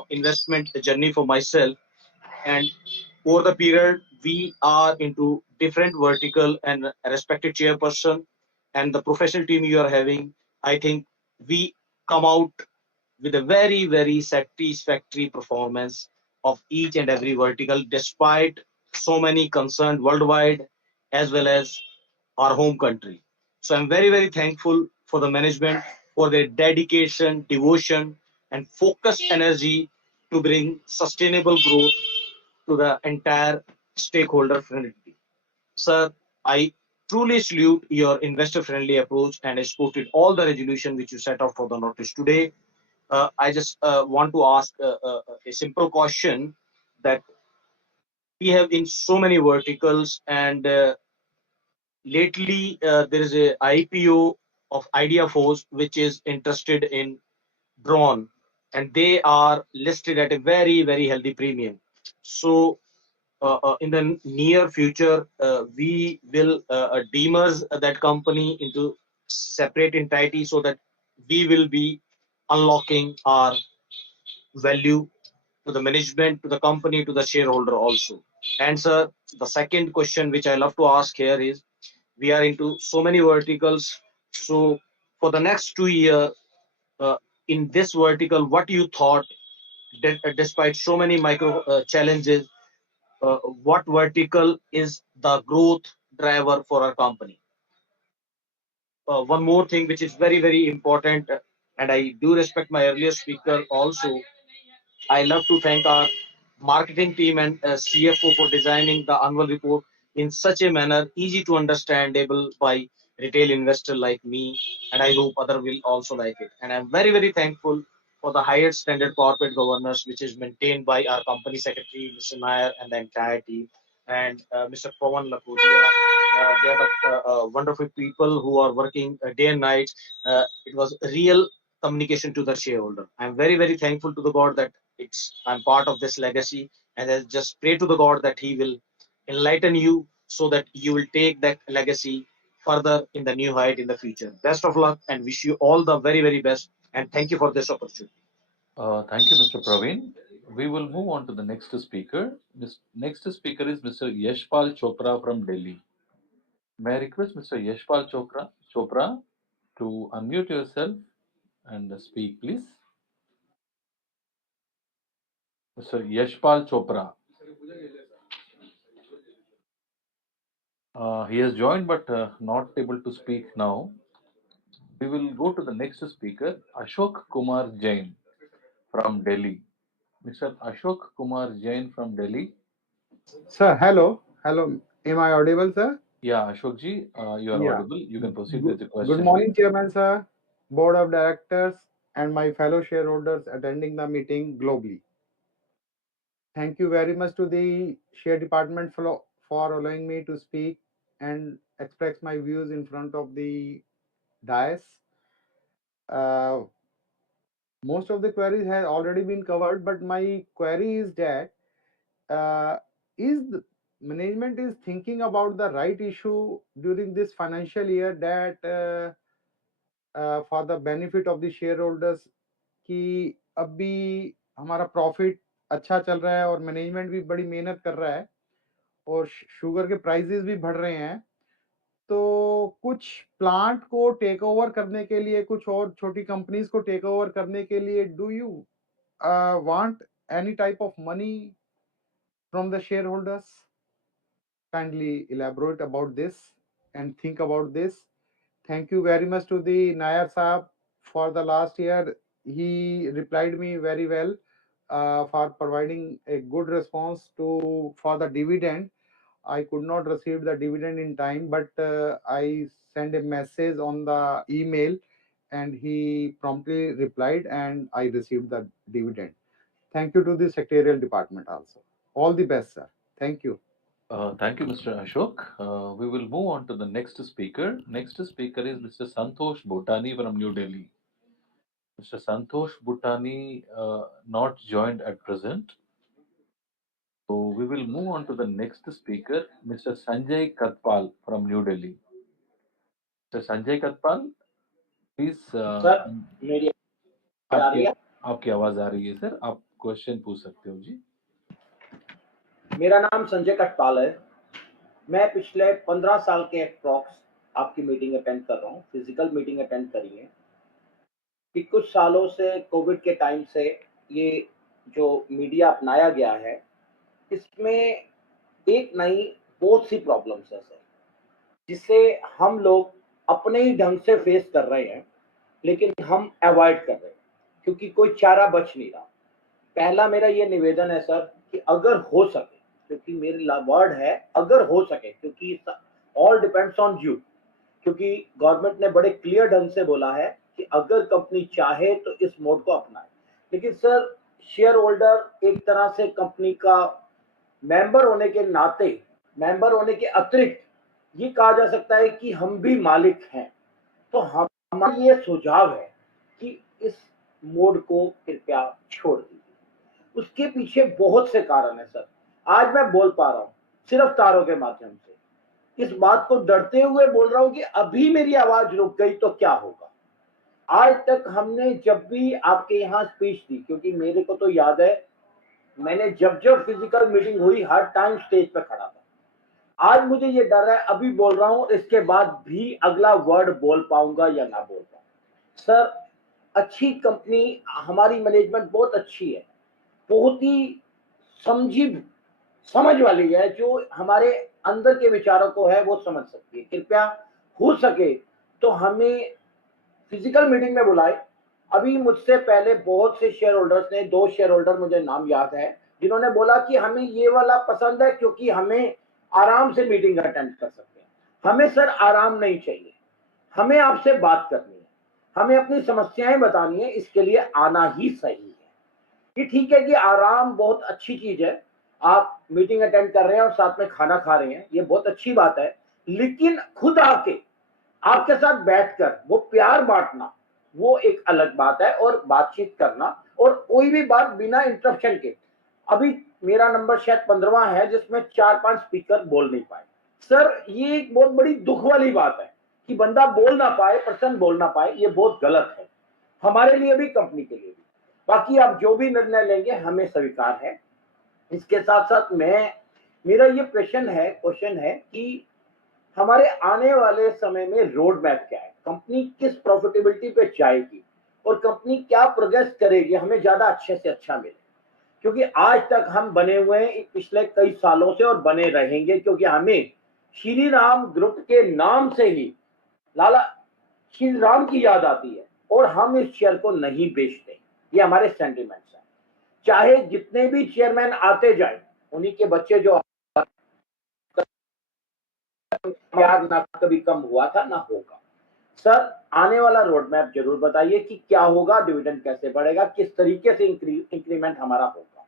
investment journey for myself. And over the period, we are into different vertical, and a respected chairperson and the professional team you are having. I think we come out with a very, very satisfactory performance of each and every vertical, despite so many concerns worldwide as well as our home country. So I'm very, very thankful for the management for their dedication, devotion, and focused energy to bring sustainable growth to the entire stakeholder fraternity. Sir, I truly salute your investor friendly approach and I supported all the resolution which you set out for the notice today. I just want to ask a simple question that we have in so many verticals, and lately there is a IPO of Idea Force which is interested in drone, and they are listed at a very, very healthy premium. So in the near future, we will demerge that company into separate entity so that we will be unlocking our value to the management, to the company, to the shareholder also. And sir, the second question which I love to ask here is, we are into so many verticals. So for the next 2 years, in this vertical, what you thought, despite so many micro challenges, what vertical is the growth driver for our company? One more thing which is very, very important, and I do respect my earlier speaker also. I love to thank our marketing team and CFO for designing the annual report in such a manner easy to understandable by retail investor like me, and I hope other will also like it. And I'm very, very thankful for the highest standard corporate governance which is maintained by our company secretary, Mr. Nair, and the entire team, and Mr. Pawan Lakotia, They are the wonderful people who are working day and night. It was real communication to the shareholder. I'm very, very thankful to the God that I'm part of this legacy, and I just pray to the God that He will enlighten you so that you will take that legacy further in the new height in the future. Best of luck and wish you all the very, very best. And thank you for this opportunity. Thank you, Mr. Praveen. We will move on to the next speaker. This next speaker is Mr. Yashpal Chopra from Delhi. May I request Mr. Yashpal Chopra to unmute yourself and speak, please. Mr. Yashpal Chopra. He has joined but not able to speak now. We will go to the next speaker, Ashok Kumar Jain from Delhi. Mr. Ashok Kumar Jain from Delhi. Sir, hello. Am I audible, sir? Yeah, Ashok ji, you are audible. You can proceed with the question. Good morning, Chairman, sir, Board of Directors, and my fellow shareholders attending the meeting globally. Thank you very much to the share department for allowing me to speak and express my views in front of the dais. Most of the queries have already been covered, but my query is that is the management is thinking about the right issue during this financial year that for the benefit of the shareholders कि अभी हमारा profit अच्छा चल रहा है और management भी बड़ी मेहनत कर रहा है और शुगर के प्राइसेस भी बढ़ रहे हैं, तो कुछ प्लांट को टेक ओवर करने के लिए, कुछ और छोटी कंपनीज को टेक ओवर करने के लिए do you want any type of money from the shareholders? Kindly elaborate about this and think about this. Thank you very much to the Nair Saab for the last year. He replied me very well for providing a good response for the dividend. I could not receive the dividend in time, but I sent a message on the email and he promptly replied and I received the dividend. Thank you to the secretarial department also. All the best, sir. Thank you. Thank you, Mr. Ashok. We will move on to the next speaker. Next speaker is Mr. Santosh Bhutani from New Delhi. Mr. Santosh Bhutani not joined at present. So we will move on to the next speaker, Mr. Sanjay Katpal from New Delhi. Mr. Sanjay Katpal, please. Sir मेरी आवाज आ रही है? आपकी आवाज आ रही है sir, आप question पूछ सकते हो जी। मेरा नाम संजय कटपाल है। मैं पिछले 15 साल के अप्रॉक्स आपकी मीटिंग अटेंड कर रहा हूँ, फिजिकल मीटिंग अटेंड करी है कि कुछ सालों से कोविड के टाइम से ये जो मीडिया अपनाया गया है, इसमें एक नहीं बहुत सी प्रॉब्लम्स है सर, जिसे हम लोग अपने ही ढंग से फेस कर रहे हैं, लेकिन हम अवॉइड कर रहे हैं क्योंकि कोई चारा बच नहीं रहा। पहला मेरा ये निवेदन है सर कि अगर हो सके, क्योंकि मेरी वर्ड है अगर हो सके, क्योंकि ऑल डिपेंड्स ऑन यू, क्योंकि गवर्नमेंट ने बड़े क्लियर ढंग से बोला है कि अगर कंपनी चाहे तो इस मोड को अपनाए। लेकिन सर शेयर होल्डर एक तरह से कंपनी का मेंबर होने के नाते, मेंबर होने के अतिरिक्त ये कहा जा सकता है कि हम भी मालिक हैं। तो हमारा ये सुझाव है कि इस मोड को कृपया छोड़ दीजिए। उसके पीछे बहुत से कारण है सर। आज मैं बोल पा रहा हूँ सिर्फ तारों के माध्यम से। इस बात को डरते हुए बोल रहा हूँ कि अभी मेरी आवाज रुक गई तो क्या होगा। आज तक हमने जब भी आपके यहाँ स्पीच दी, क्योंकि मेरे को तो याद है मैंने जब जब फिजिकल मीटिंग हुई हर टाइम स्टेज पे खड़ा था। आज मुझे ये डर है, अभी बोल रहा हूँ इसके बाद भी अगला वर्ड बोल पाऊंगा या ना बोल पाऊंगा। सर अच्छी कंपनी, हमारी मैनेजमेंट बहुत अच्छी है, बहुत ही समझ वाली है, जो हमारे अंदर के विचारों को है वो समझ सकती है। कृपया हो सके तो हमें फिजिकल मीटिंग में बुलाए। अभी मुझसे पहले बहुत से शेयर होल्डर्स ने, 2 शेयर होल्डर मुझे नाम याद है, जिन्होंने बोला कि हमें ये वाला पसंद है क्योंकि हमें आराम से मीटिंग अटेंड कर सकते हैं। हमें सर आराम नहीं चाहिए, हमें आपसे बात करनी है, हमें अपनी समस्याएं बतानी है, इसके लिए आना ही सही है। ये ठीक है कि आराम बहुत अच्छी चीज है, आप मीटिंग अटेंड कर रहे हैं और साथ में खाना खा रहे हैं, ये बहुत अच्छी बात है, लेकिन खुद आके आपके साथ बैठकर वो प्यार बांटना वो एक अलग बात है, और बातचीत करना, और कोई भी बात बिना इंटरप्शन के। अभी मेरा नंबर शायद 15वां है जिसमें 4-5 स्पीकर बोल नहीं पाए। सर ये एक बहुत बड़ी दुख वाली बात है कि बंदा बोल ना पाए, पर्सन बोल ना पाए, ये बहुत गलत है हमारे लिए भी, कंपनी के लिए भी। बाकी आप जो भी निर्णय लेंगे हमें स्वीकार है। इसके साथ साथ मेरा ये क्वेश्चन है कि हमारे आने वाले समय में रोड मैप क्या है, कंपनी किस प्रॉफिटेबिलिटी पे जाएगी और कंपनी क्या प्रोग्रेस करेगी, हमें ज्यादा अच्छे से अच्छा मिले। क्योंकि आज तक हम बने हुए हैं पिछले कई सालों से और बने रहेंगे, क्योंकि हमें श्री राम ग्रुप के नाम से ही लाला श्री राम की याद आती है, और हम इस शेयर को नहीं बेचते। ये हमारे सेंटिमेंट्स हैं। चाहे जितने भी चेयरमैन आते जाए, उन्हीं के बच्चे जो प्यार ना कभी कम हुआ था ना होगा। सर आने वाला रोड मैप जरूर बताइए कि क्या होगा, डिविडेंड कैसे बढ़ेगा, किस तरीके से इंक्रीमेंट हमारा होगा।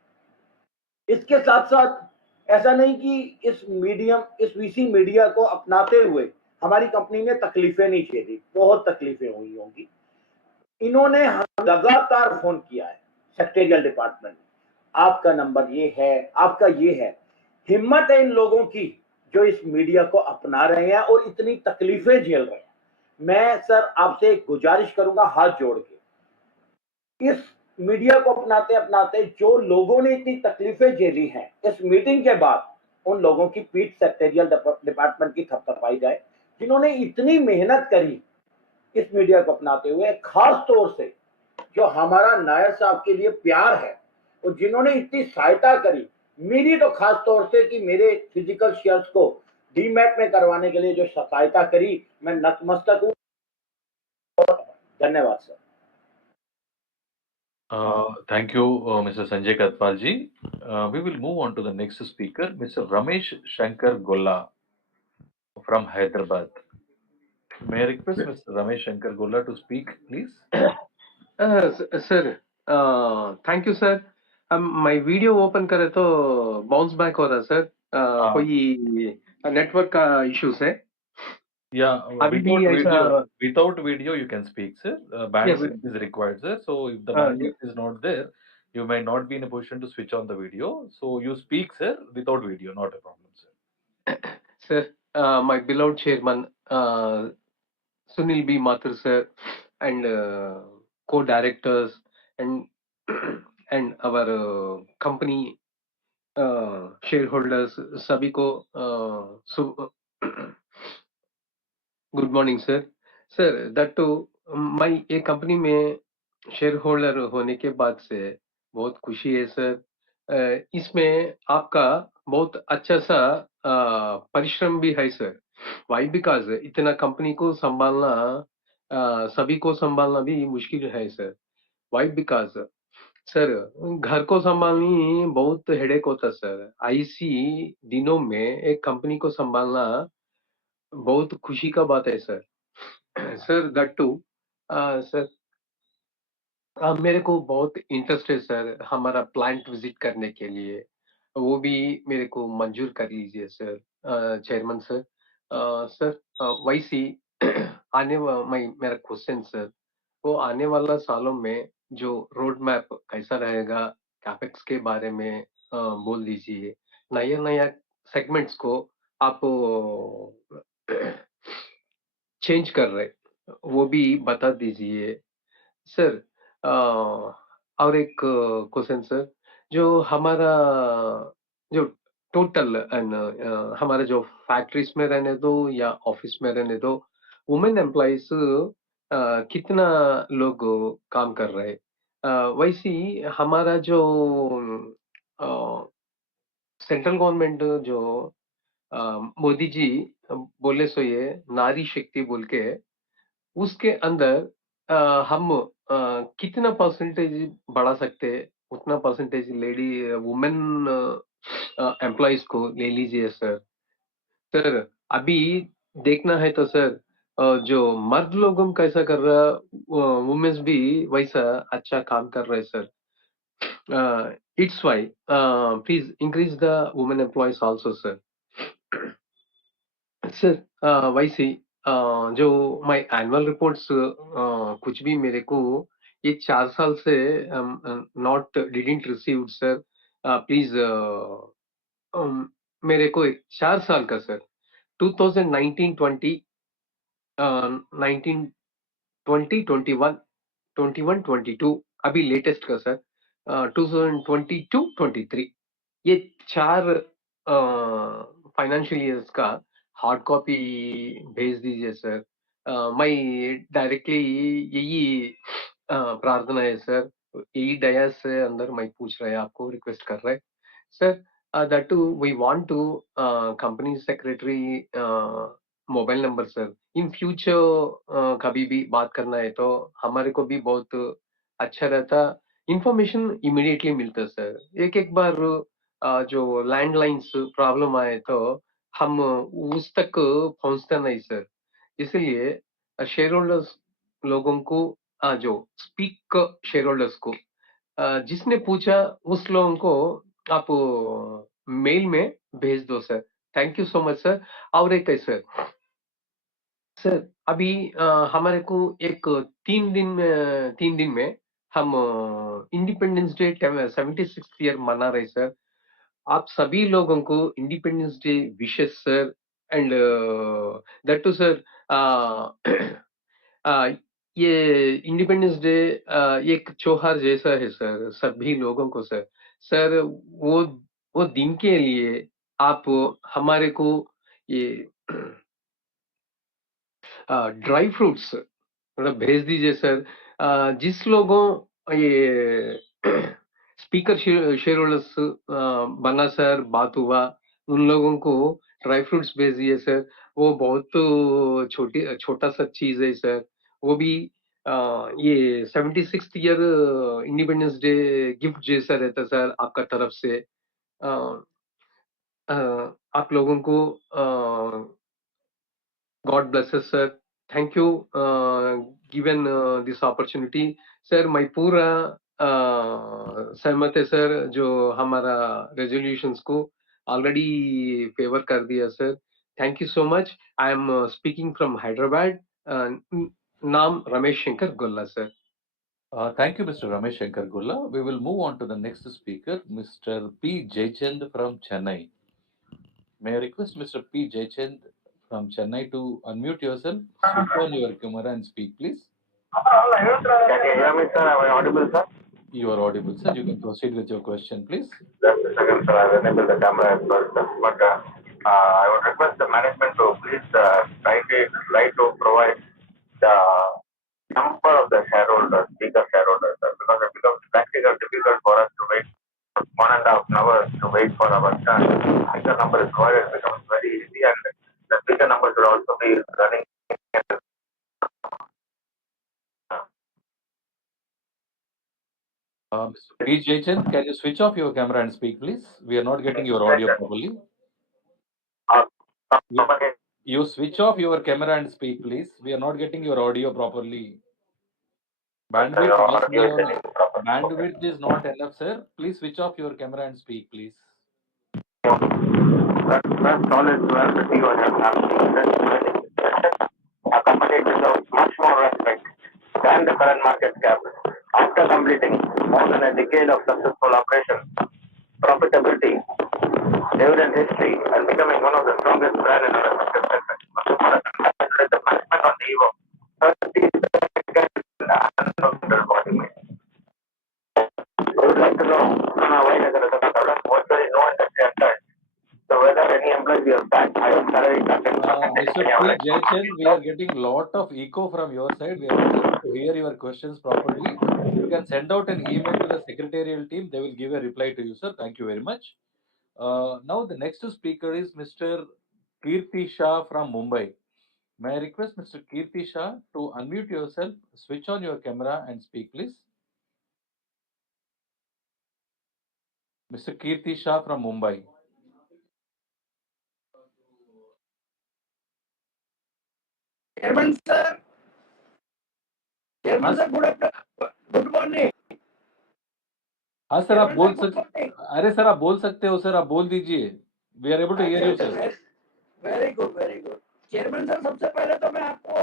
इसके साथ साथ ऐसा नहीं कि इस वीसी मीडिया को अपनाते हुए हमारी कंपनी ने तकलीफें नहीं झेली, बहुत तकलीफें हुई होंगी। इन्होंने लगातार फोन किया है सेक्रेटरियल डिपार्टमेंट में, आपका नंबर ये है, आपका ये है। हिम्मत है इन लोगों की जो इस मीडिया को अपना रहे हैं और इतनी तकलीफें झेल रहे हैं। मैं सर आपसे एक गुजारिश करूंगा हाथ जोड़ के, इस मीडिया को अपनाते अपनाते जो लोगों ने इतनी तकलीफें झेली हैं, इस मीटिंग के बाद उन लोगों की पीठ सेक्रेटरियल डिपार्टमेंट की थपथपाई जाए, जिन्होंने इतनी मेहनत करी इस मीडिया को अपनाते हुए, खास तौर से जो हमारा नायर साहब के लिए प्यार है और जिन्होंने इतनी सहायता करी, मेरी तो खास तौर से कि मेरे फिजिकल शेयर्स को डीमैट में करवाने के लिए जो सहायता करी, मैं नतमस्तक हूं। धन्यवाद sir. Thank you, Mr. Sanjay Katpal ji. We will move on to the next speaker, Mr. Ramesh Shankar Golla from Hyderabad. May I request Mr. Ramesh Shankar Golla to speak, please? Sir thank you sir. मैं video open करे तो bounce back हो रहा sir, कोई network का issues है? Yeah, अभी भी ऐसा? without video you can speak, sir. Bandwidth is required, sir. So if the bandwidth is not there, you may not be in a position to switch on the video. So you speak, sir, without video, not a problem, sir. Sir, my beloved chairman Sunil B. Mathur sir and co-directors and and our company shareholders सभी को good morning sir. Sir that to मैं एक company में share holder होने के बाद से बहुत खुशी है सर। इसमें आपका बहुत अच्छा सा परिश्रम भी है सर। वाई बिकॉज इतना कंपनी को संभालना सभी को संभालना भी मुश्किल है सर। वाई बिकॉज सर घर को संभालनी बहुत हेडेक होता सर। ऐसी दिनों में एक कंपनी को संभालना बहुत खुशी का बात है sir. Sir that to sir मेरे को बहुत इंटरेस्ट है सर हमारा प्लांट विजिट करने के लिए, वो भी मेरे को मंजूर कर लीजिए सर चेयरमैन सर। सर वैसी मेरा क्वेश्चन सर, वो आने वाला सालों में जो रोड मैप कैसा रहेगा, कैपेक्स के बारे में बोल दीजिए। नया नया सेगमेंट्स को आप चेंज कर रहे, वो भी बता दीजिए सर। और एक क्वेश्चन सर, जो हमारा जो टोटल हमारे जो फैक्ट्रीज में रहने दो या ऑफिस में रहने दो, वुमेन एम्प्लॉइज कितना लोग काम कर रहे, वैसी हमारा जो सेंट्रल गवर्नमेंट जो मोदी जी बोले सो ये नारी शक्ति बोल के, उसके अंदर हम कितना परसेंटेज बढ़ा सकते, उतना परसेंटेज लेडी वुमेन एम्प्लॉइज को ले लीजिए सर। सर अभी देखना है तो सर जो मर्द लोगों कैसा कर रहा, वुमेन्स भी वैसा अच्छा काम कर रहे sir. It's why please increase the women employees also sir. Sir वैसे जो माय एनुअल रिपोर्ट्स कुछ भी मेरे को ये 4 साल से not didn't received sir please मेरे को 4 साल का सर 2019 20 19 20 21 21 22 अभी लेटेस्ट का सर 2022 23 ये 4 फाइनेंशियल ईयर्स का हार्ड कॉपी भेज दीजिए सर मैं डायरेक्टली यही प्रार्थना है सर यही दया से अंदर मैं पूछ रहा है आपको रिक्वेस्ट कर रहा है sir that to we want to company secretary mobile number sir in future कभी भी बात करना है तो हमारे को भी बहुत अच्छा रहता इंफॉर्मेशन इमीडिएटली मिलता सर एक बार जो लैंडलाइंस प्रॉब्लम आए तो हम उस तक पहुंचता नहीं सर इसलिए शेयर होल्डर्स लोगों को जो स्पीक शेयर होल्डर्स को जिसने पूछा उस लोगों को आप मेल में भेज दो sir thank you so much sir और एक है सर अभी हमारे को एक 3 दिन में हम इंडिपेंडेंस डे 76th ईयर मना रहे सर आप सभी लोगों को इंडिपेंडेंस डे विशेष sir and that to sir ये इंडिपेंडेंस डे एक त्योहार जैसा है सर सभी लोगों को सर सर वो दिन के लिए आप हमारे को ये ड्राई फ्रूट्स मतलब भेज दीजिए सर जिस लोगों ये स्पीकर शेयर होल्डर्स बना सर बात हुआ उन लोगों को ड्राई फ्रूट्स भेज दिए सर वो बहुत छोटा सा चीज है सर वो भी ये 76th year independence day gift जैसा रहता सर आपका तरफ से आप लोगों को God bless us, sir. Thank you given this opportunity. Sir मैं पूरा सहमत है सर जो हमारा रेजोल्यूशंस को ऑलरेडी फेवर कर दिया sir thank you so much I am speaking from Hyderabad नाम Ramesh Shankar Golla sir Thank you, Mr. Ramesh Shankar Gulla. We will move on to the next speaker, Mr. P. Jaychand from Chennai. May I request Mr. P. Jaychand from Chennai to unmute yourself, switch on your camera and speak, please. Can you hear me, sir? Am I audible, sir? You are audible, sir. You can proceed with your question, please. Just a second, sir. I'll enable the camera as well, sir. But I would request the management to please try to provide the number of the shareholders, speaker shareholders, sir, because it becomes practically difficult for us to wait 1.5 hours to wait for our turn. Speaker number is provided, it becomes very easy, and the speaker number should also be running. Mr. P. Jaychand, can you switch off your camera and speak, please? We are not getting your audio properly. You switch off your camera and speak, please. We are not getting your audio properly. Bandwidth is not enough, sir. Please switch off your camera and speak, please. That's all is well. The CEO has a company deserves much more respect than the current market cap. After completing more than a decade of successful operations, profitability, dividend history, and becoming one of the strongest brands in our respective segment. The management on the eve of 32nd annual body meeting. We would like to know why what's the no industry at touch. So whether any employees we have back higher salary Mr. P. Jaychand, we are getting lot of echo from your side. We are not able to hear your questions properly. You can send out an email to the secretarial team. They will give a reply to you, sir. Thank you very much. Now the next speaker is Mr. Kirti Shah from Mumbai. May I request Mr. Kirti Shah to unmute yourself, switch on your camera and speak, please. Mr. Kirti Shah from Mumbai. Chairman sir, good morning. हाँ sir आप बोल सकते अरे sir आप बोल सकते हो sir आप बोल दीजिए we are able to hear you sir Very good, very good. Chairman sir, सबसे पहले तो मैं आपको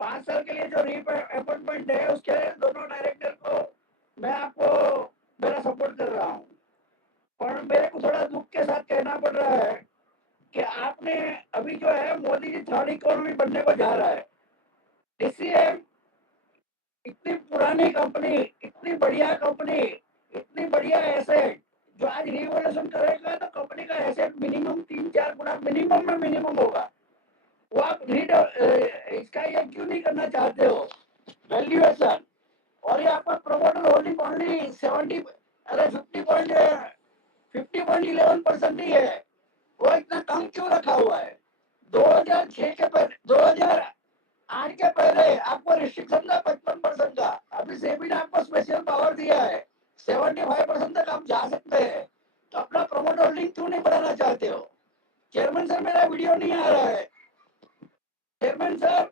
5 साल के लिए जो अपॉइंटमेंट है उसके दोनों डायरेक्टर को मैं आपको मेरा सपोर्ट कर रहा हूँ, पर मेरे को थोड़ा दुख के साथ कहना पड़ रहा है कि आपने अभी जो है मोदी जी थर्ड इकोनॉमी बनने को जा रहा है। DCM इतनी पुरानी कंपनी, इतनी बढ़िया कंपनी, इतनी बढ़िया एसेट जो आज रिवोल्यूशन करेगा तो कंपनी का एसेट मिनिमम 3-4 गुना मिनिमम में मिनिमम होगा। वो आप इसका ये क्यों नहीं करना चाहते हो वैल्यूएशन? और ये आपका प्रोमोटर होल्डिंग ओनली 50.11% ही है, वो इतना कम क्यों रखा हुआ है? 2006 के पहले 2008 के पहले आपको रिस्ट्रिक्शन था 55% का, अभी सेबी ने आपको स्पेशल पावर दिया है, 75% तक आप जा सकते हैं। तो अपना प्रमोटर होल्डिंग क्यों नहीं बढ़ाना चाहते हो? चेयरमैन सर, मेरा वीडियो नहीं आ रहा है। चेयरमैन सर,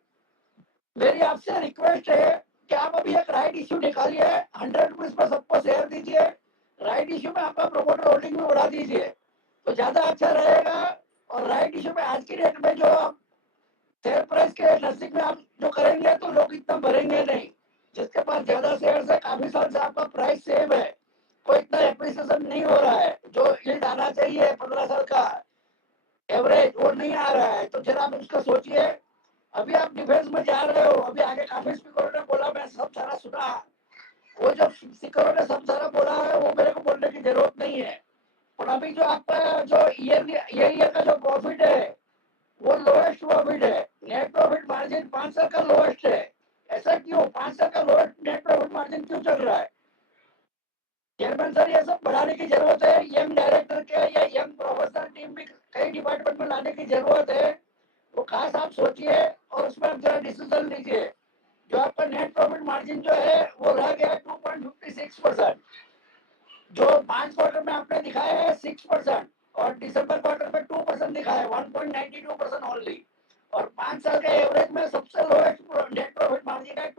मेरी आपसे रिक्वेस्ट है कि आप अभी एक राइट इश्यू निकालिए, 100 रुपीज पर सबको शेयर दीजिए, राइट इश्यू में आपका प्रमोटर होल्डिंग में बढ़ा दीजिए तो ज्यादा अच्छा रहेगा। और राइट इश्यू में आज की डेट में जो आप शेयर प्राइस के नजदीक में आप जो करेंगे तो लोग इतना भरेंगे नहीं। जिसके पास ज्यादा शेयर है, काफी साल से आपका प्राइस सेम है, कोई इतना एप्रिसिएशन नहीं हो रहा है, जो यील्ड आना चाहिए 15 साल का एवरेज वो नहीं आ रहा है, तो जरा आप उसका सोचिए। अभी आप डिफेंस में जा रहे हो, अभी आगे काफी स्पीकर ने बोला, मैं सब सारा सुना, वो जो स्पीकर ने सब सारा बोला है वो मेरे को बोलने की जरूरत नहीं है। और अभी जो आपका जो ईयर का जो प्रॉफिट है वो लोएस्ट प्रॉफिट है, नेट प्रॉफिट मार्जिन 5 साल का लोएस्ट है। ऐसा क्यों? 5 साल का लोएस्ट नेट प्रॉफिट मार्जिन क्यों चल रहा है? चेयरमैन सर, ये सब बढ़ाने की जरूरत है, यंग डायरेक्टर के या यंग प्रोफेशनल टीम भी कई डिपार्टमेंट में लाने की जरूरत है। वो खास आप सोचिए और उसमें आप जरा डिसीजन लीजिए। जो आपका नेट प्रॉफिट मार्जिन जो है वो रह गया 2.56%, जो 5 क्वार्टर में आपने दिखाया है 6% और दिसंबर क्वार्टर में 2% दिखाया है, 1.92% ओनली। और 5 साल के एवरेज में सबसे लोएस्ट नेट प्रॉफिट मार्जिन है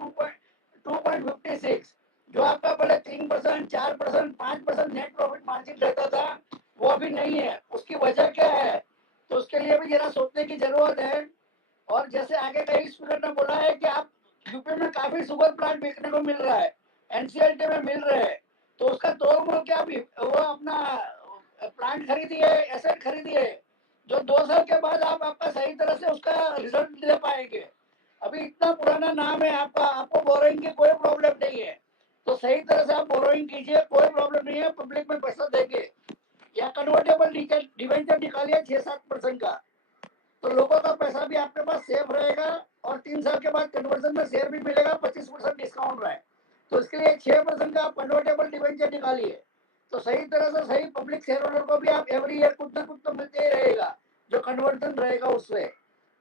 2.56, जो आपका पहले 3%, 4%, 5% नेट प्रॉफिट मार्जिन रहता था वो अभी नहीं है। उसकी वजह क्या है? तो उसके लिए भी जरा सोचने की जरूरत है। और जैसे आगे कई स्पीकर ने बोला है कि आप यूपी में काफी शुगर प्लांट देखने को मिल रहा है, एनसीएलटी में मिल रहे हैं, तो उसका तोड़ मोड़ क्या भी वो अपना प्लांट खरीदिए, एसेट खरीदिए, जो 2 साल के बाद आप आपका सही तरह से उसका रिजल्ट ले पाएंगे। अभी इतना पुराना नाम है आपका, आपको बोरोइंग की कोई प्रॉब्लम नहीं है, तो सही तरह से आप बोरोइंग कीजिए, कोई प्रॉब्लम नहीं है, पब्लिक में पैसा देंगे। या कन्वर्टेबल डिवेंचर निकालिए 6-7% का, तो लोगों का पैसा भी आपके पास सेफ रहेगा और 3 साल के बाद कन्वर्जन में शेयर भी मिलेगा, 25% डिस्काउंट रहे। तो इसके लिए 6% का आप कन्वर्टेबल डिवेंचर निकालिए, तो सही तरह से सही पब्लिक शेयर होल्डर को भी आप एवरी ईयर कुछ ना कुछ तो मिलते ही रहेगा, जो कन्वर्जन रहेगा उससे।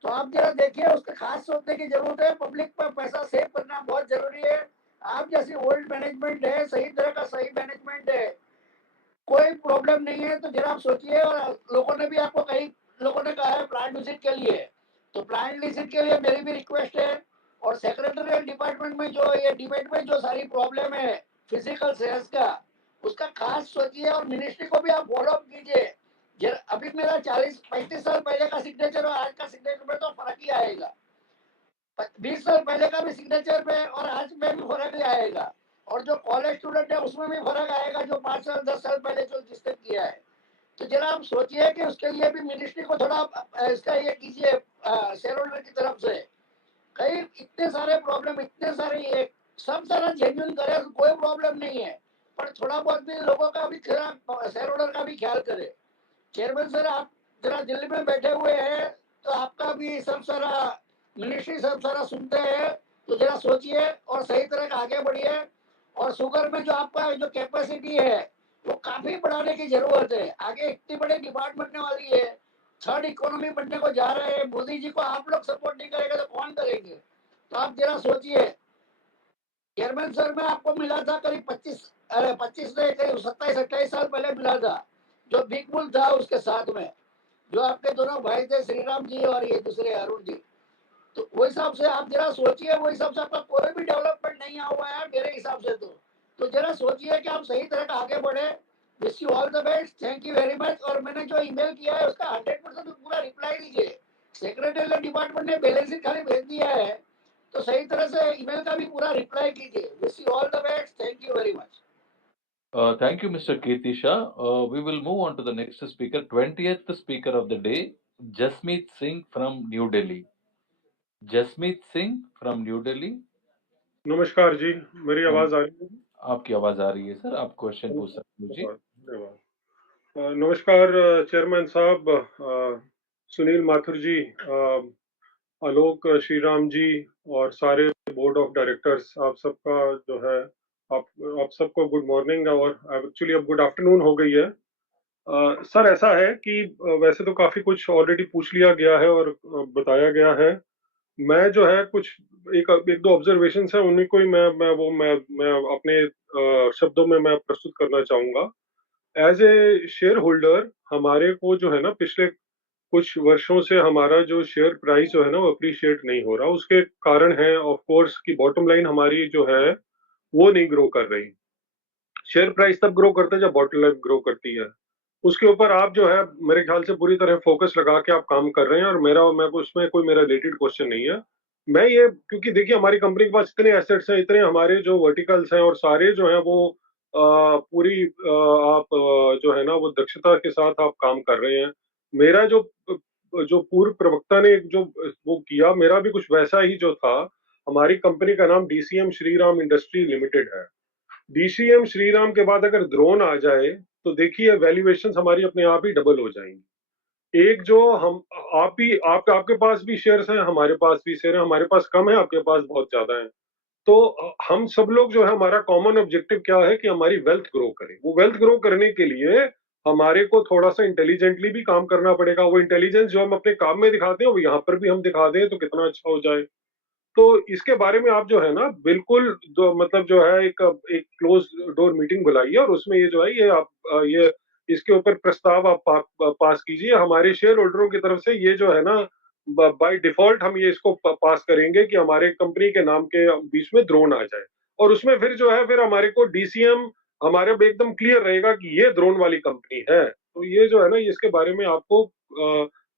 तो आप जरा देखिए, उसका खास सोचने की जरूरत है, पब्लिक पर पैसा सेव करना बहुत जरूरी है। आप जैसी ओल्ड मैनेजमेंट है, सही तरह का सही मैनेजमेंट है, कोई प्रॉब्लम नहीं है, तो जरा आप सोचिए। और लोगों ने भी आपको कई लोगों ने कहा है प्लांट विजिट के लिए, तो प्लांट विजिट के लिए मेरी भी रिक्वेस्ट है। और सेक्रेटरियल डिपार्टमेंट में जो ये डिबेट में जो सारी प्रॉब्लम है फिजिकल सेल्स का, उसका खास सोचिए और मिनिस्ट्री को भी आप फॉलो अप कीजिए। अभी मेरा 40-35 साल पहले का सिग्नेचर और आज का सिग्नेचर में तो फर्क ही आएगा, 20 साल पहले का भी सिग्नेचर पे और आज में भी फर्क ही आएगा। और जो कॉलेज स्टूडेंट है उसमें भी फर्क आएगा, जो 5 साल 10 साल पहले जो जिसने किया है। तो जरा आप सोचिए कि उसके लिए भी मिनिस्ट्री को थोड़ा इसका ये कीजिए शेयर होल्डर की तरफ से। कई इतने सारे प्रॉब्लम, इतने सारे ये सब सारा जेन्युइन करे, कोई प्रॉब्लम नहीं है, पर थोड़ा बहुत भी लोगों का भी शेयर होल्डर का भी ख्याल करे। चेयरमैन सर, आप जरा दिल्ली में बैठे हुए हैं, तो आपका भी सब सारा मिनिस्ट्री सब सारा सुनते हैं, तो जरा सोचिए और सही तरह का आगे बढ़िए। और शुगर में जो आपका जो कैपेसिटी है वो काफी बढ़ाने की जरूरत है, आगे इतनी बड़ी डिमांड बनने वाली है, थर्ड इकोनॉमी बनने को जा रहे हैं। मोदी जी को आप लोग सपोर्ट नहीं करेंगे तो कौन करेंगे? तो आप जरा सोचिए। चेयरमैन सर, मैं आपको मिला था करीब 25 नहीं, करीब 27-28 साल पहले मिला था, जो बिग बुल था उसके साथ में, जो आपके दोनों भाई थे श्रीराम जी और ये दूसरे अरुण जी। तो वो हिसाब से आप जरा सोचिए, वो हिसाब से आपका कोई भी डेवलपमेंट नहीं हुआ है मेरे हिसाब से। तो जरा सोचिए कि आप सही तरह का आगे बढ़े। Wish you all the best, thank you very much. और मैंने जो ईमेल किया है उसका 100% पूरा रिप्लाई दीजिए, सेक्रेटरियल डिपार्टमेंट ने बैलेंस शीट खाली भेज दिया है, तो सही तरह से ईमेल का भी पूरा रिप्लाई कीजिए. Wish you all the best. Thank you very much. Thank you, Mr. Kirtisha. We will move on to the next speaker, 20th speaker of the day, Jasmeet Singh from New Delhi. Jasmeet Singh from New Delhi. नमस्कार जी, मेरी आवाज आ रही है? आपकी आवाज आ रही है sir, आप क्वेश्चन पूछ सकते हो जी. धन्यवाद. नमस्कार चेयरमैन साहब, सुनील माथुर जी, आलोक श्रीराम जी और सारे बोर्ड ऑफ डायरेक्टर्स, आप सबका जो है आप सबको गुड मॉर्निंग और एक्चुअली अब गुड आफ्टरनून हो गई है. सर ऐसा है कि वैसे तो काफी कुछ ऑलरेडी पूछ लिया गया है और बताया गया है. मैं जो है कुछ एक दो ऑब्जर्वेशन है, उन्हीं को ही मैं अपने शब्दों में मैं प्रस्तुत करना चाहूंगा. एज ए शेयर होल्डर हमारे को जो है ना पिछले कुछ वर्षों से हमारा जो शेयर प्राइस जो है ना वो अप्रिशिएट नहीं हो रहा. उसके कारण है ऑफ कोर्स की बॉटम लाइन हमारी जो है वो नहीं ग्रो कर रही. शेयर प्राइस तब ग्रो करता है जब बॉटम लाइन ग्रो करती है. उसके ऊपर आप जो है मेरे ख्याल से पूरी तरह फोकस लगा के आप काम कर रहे हैं और मैं उसमें कोई मेरा रिलेटेड क्वेश्चन नहीं है. मैं ये क्योंकि देखिए हमारी कंपनी के पास इतने एसेट्स हैं, इतने हमारे जो वर्टिकल्स हैं और सारे जो है वो पूरी आप जो है ना वो दक्षता के साथ आप काम कर रहे हैं. मेरा जो पूर्व प्रवक्ता ने जो वो किया, मेरा भी कुछ वैसा ही जो था. हमारी कंपनी का नाम DCM श्रीराम इंडस्ट्री लिमिटेड है. DCM श्रीराम के बाद अगर ड्रोन आ जाए तो देखिए वैल्यूएशन हमारी अपने आप ही डबल हो जाएंगी. एक जो हम आप भी आपके पास भी शेयर्स हैं, हमारे पास भी शेयर है, हमारे पास कम है, आपके पास बहुत ज्यादा है. तो हम सब लोग जो है हमारा कॉमन ऑब्जेक्टिव क्या है कि हमारी वेल्थ ग्रो करे. वो वेल्थ ग्रो करने के लिए हमारे को थोड़ा सा इंटेलिजेंटली भी काम करना पड़ेगा. वो इंटेलिजेंस जो हम अपने काम में दिखाते हैं वो यहाँ पर भी हम दिखा दें तो कितना अच्छा हो जाए. तो इसके बारे में आप जो है ना बिल्कुल मतलब जो है एक क्लोज डोर मीटिंग बुलाइए और उसमें ये जो है ये आप ये इसके ऊपर प्रस्ताव आप पास कीजिए. हमारे शेयर होल्डरों की तरफ से ये जो है ना बाय डिफॉल्ट हम ये इसको पास करेंगे कि हमारे कंपनी के नाम के बीच में ड्रोन आ जाए और उसमें फिर जो है फिर हमारे को DCM हमारे एकदम क्लियर रहेगा कि ये ड्रोन वाली कंपनी है. तो ये जो है ना इसके बारे में आपको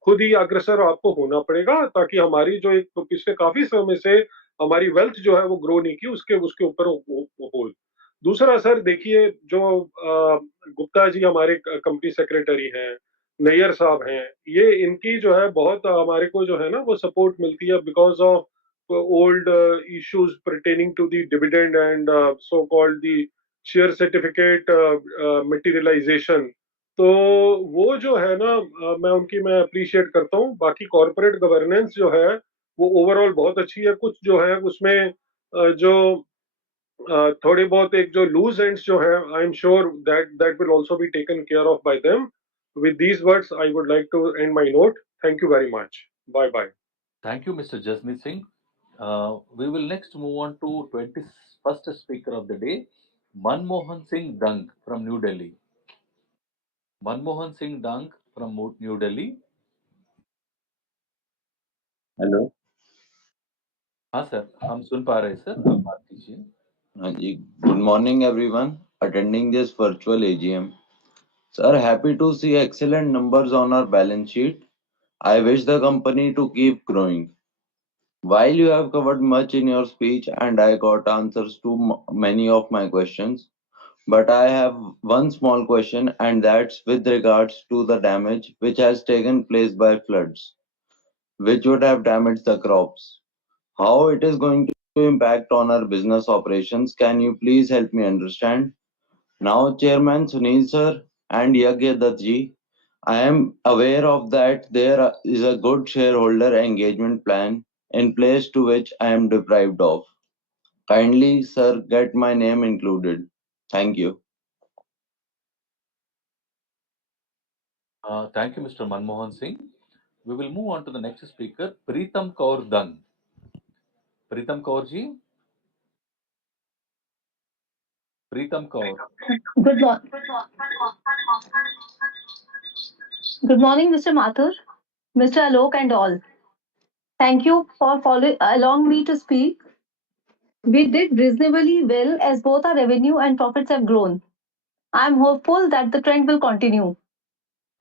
खुद ही अग्रसर आपको होना पड़ेगा ताकि हमारी जो एक पिछले काफी समय से हमारी वेल्थ जो है वो ग्रो नहीं की उसके ऊपर हो. दूसरा सर देखिए जो गुप्ता जी हमारे कंपनी सेक्रेटरी हैं, नैयर साहब हैं, ये इनकी जो है बहुत हमारे को जो है ना वो सपोर्ट मिलती है because of old issues pertaining to the dividend and so called the share certificate materialization. तो वो जो है ना मैं अप्रिशिएट करता हूँ. बाकी कॉर्पोरेट गवर्नेंस जो है वो ओवरऑल बहुत अच्छी है. कुछ जो है उसमें जो थोड़ी बहुत एक जो लूज एंड्स जो है I am sure that will also be taken care of by them. With these words I would like to end my note. Thank you very much. Bye bye. Thank you, Mr. Jasmeet Singh. We will next move on to 21st speaker of the day, Manmohan Singh Dung from New Delhi. Manmohan Singh Dung from New Delhi. Hello. हाँ sir, हम सुन पा रहे हैं sir, आप बात कीजिए. हाँ जी. Good morning everyone attending this virtual AGM. Sir, happy to see excellent numbers on our balance sheet. I wish the company to keep growing. While you have covered much in your speech and I got answers to many of my questions, but I have one small question, and that's with regards to the damage which has taken place by floods, which would have damaged the crops. How it is going to impact on our business operations? Can you please help me understand? Now, Chairman Sunil sir and Yagya Dutt ji, I am aware of that there is a good shareholder engagement plan in place to which I am deprived of. Kindly, sir, get my name included. Thank you. Thank you, Mr. Manmohan Singh. We will move on to the next speaker, Preetam Kaur Dung. Preetam Kaur ji. Preetam Kaur. Good morning, Mr. Mathur, Mr. Alok, and all. Thank you for allowing me to speak. We did reasonably well as both our revenue and profits have grown. I am hopeful that the trend will continue.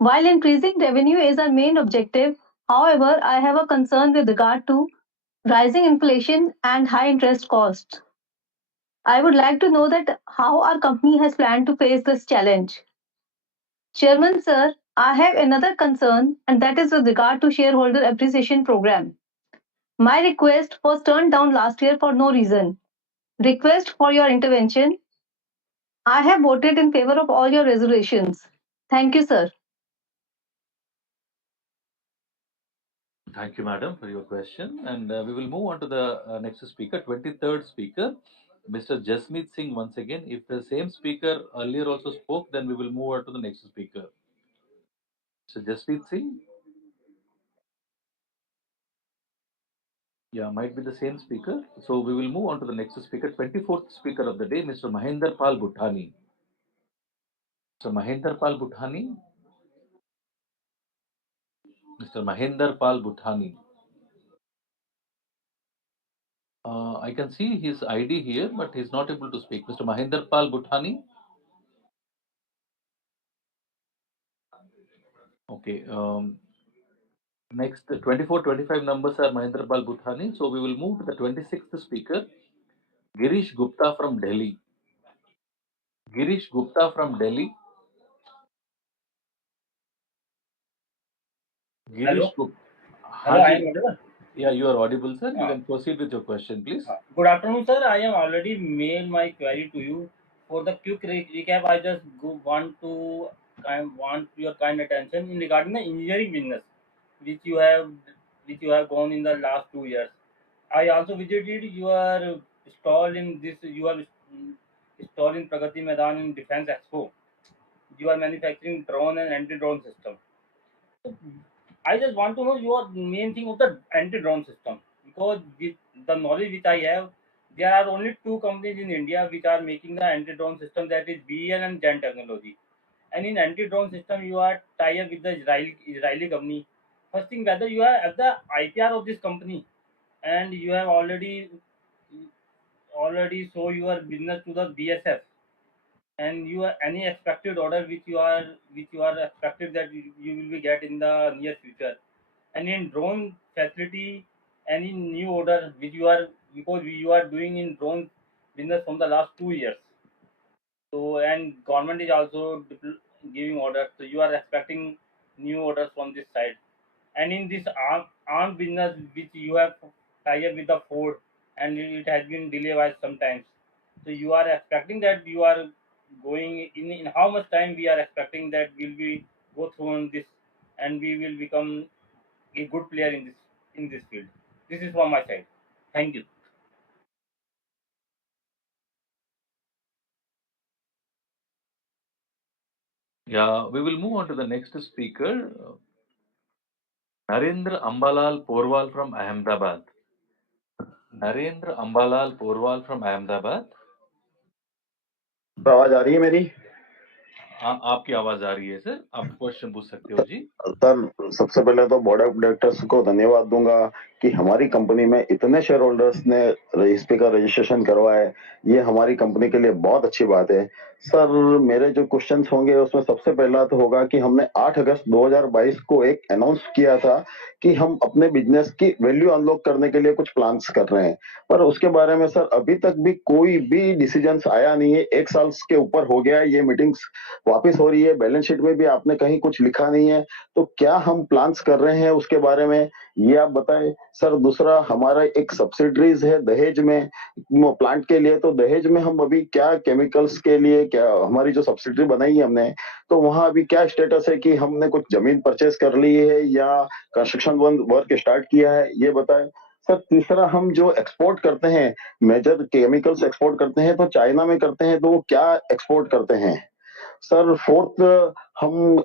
While increasing revenue is our main objective, However, I have a concern with regard to rising inflation and high interest costs. I would like to know that how our company has planned to face this challenge. Chairman sir, I have another concern, and that is with regard to shareholder appreciation program. My request was turned down last year for no reason. Request for your intervention. I have voted in favor of all your resolutions. Thank you, sir. Thank you, madam, for your question. And we will move on to the next speaker, 23rd speaker, Mr. Jasmeet Singh once again. If the same speaker earlier also spoke, then we will move on to the next speaker. So Jasmeet Singh? Yeah, might be the same speaker. So we will move on to the next speaker, 24th speaker of the day, Mr. Mahinder Pal Bhuttani. Mr. Mahinder Pal Bhuttani? Mr. Mahinder Pal Bhuttani. I can see his ID here, but he's not able to speak. Mr. Mahinder Pal Bhuttani? Okay. Next, 24-25 numbers are Mahendra Pal Bhuttani. So we will move to the 26th speaker, Girish Gupta from Delhi. Girish Gupta from Delhi. Hello. Girish Gupta. Hello, I am audible. Yeah, you are audible, sir. You can proceed with your question, please. Good afternoon, sir. I am already mailed my query to you. For the quick recap, I just want your kind attention in regarding the engineering business, which you have gone in the last 2 years. I also visited your stall in stall in Pragati Maidan in Defense Expo. You are manufacturing drone and anti-drone system. I just want to know your main thing of the anti-drone system, because with the knowledge which I have, there are only two companies in India which are making the anti-drone system, that is BEL and Gen Technology. And in anti-drone system, you are tied up with the Israeli company. First thing, whether you have the IPR of this company, and you have already show your business to the BSF, and you are any expected order which you are expected that you will be get in the near future, and in drone facility, any new order which you are, because you are doing in drone business from the last 2 years. So, and government is also giving orders, so you are expecting new orders from this side. And in this arm business which you have tied up with the Ford, and it has been delayed by sometimes. So you are expecting that you are going in how much time we are expecting that will be go through on this, and we will become a good player in this field. This is from my side. Thank you. Yeah, we will move on to the next speaker, Narendra Ambalal Porwal from Ahmedabad. Narendra Ambalal Porwal from Ahmedabad. आवाज आ रही है मेरी? हाँ, आपकी आवाज आ रही है sir, आप क्वेश्चन पूछ सकते हो जी। सर, सबसे पहले तो बोर्ड ऑफ डायरेक्टर्स को धन्यवाद दूंगा कि हमारी कंपनी में इतने शेयर होल्डर्स ने रजिस्ट्री का रजिस्ट्रेशन करवाया, ये हमारी कंपनी के लिए बहुत अच्छी बात है। सर, मेरे जो क्वेश्चंस होंगे उसमें सबसे पहला तो होगा कि हमने 8 अगस्त 2022 को एक अनाउंस किया था कि हम अपने बिजनेस की वैल्यू अनलॉक करने के लिए कुछ प्लान्स कर रहे हैं, पर उसके बारे में सर अभी तक भी कोई भी डिसीजंस आया नहीं है। 1 साल के ऊपर हो गया है, ये मीटिंग्स वापस हो रही है, बैलेंस शीट में भी आपने कहीं कुछ लिखा नहीं है, तो क्या हम प्लान्स कर रहे हैं उसके बारे में ये आप बताएं। सर, दूसरा, हमारा एक सब्सिडरीज है दहेज में प्लांट के लिए, तो दहेज में हम अभी क्या केमिकल्स के लिए क्या हमारी जो सब्सिडरी बनाई है हमने, तो वहां अभी क्या स्टेटस है कि हमने कुछ जमीन परचेस कर ली है या कंस्ट्रक्शन वर्क स्टार्ट किया है, ये बताएं। सर, तीसरा, हम जो एक्सपोर्ट करते हैं, मेजर केमिकल्स एक्सपोर्ट करते हैं तो चाइना में करते हैं, तो वो क्या एक्सपोर्ट करते हैं। सर, फोर्थ, हम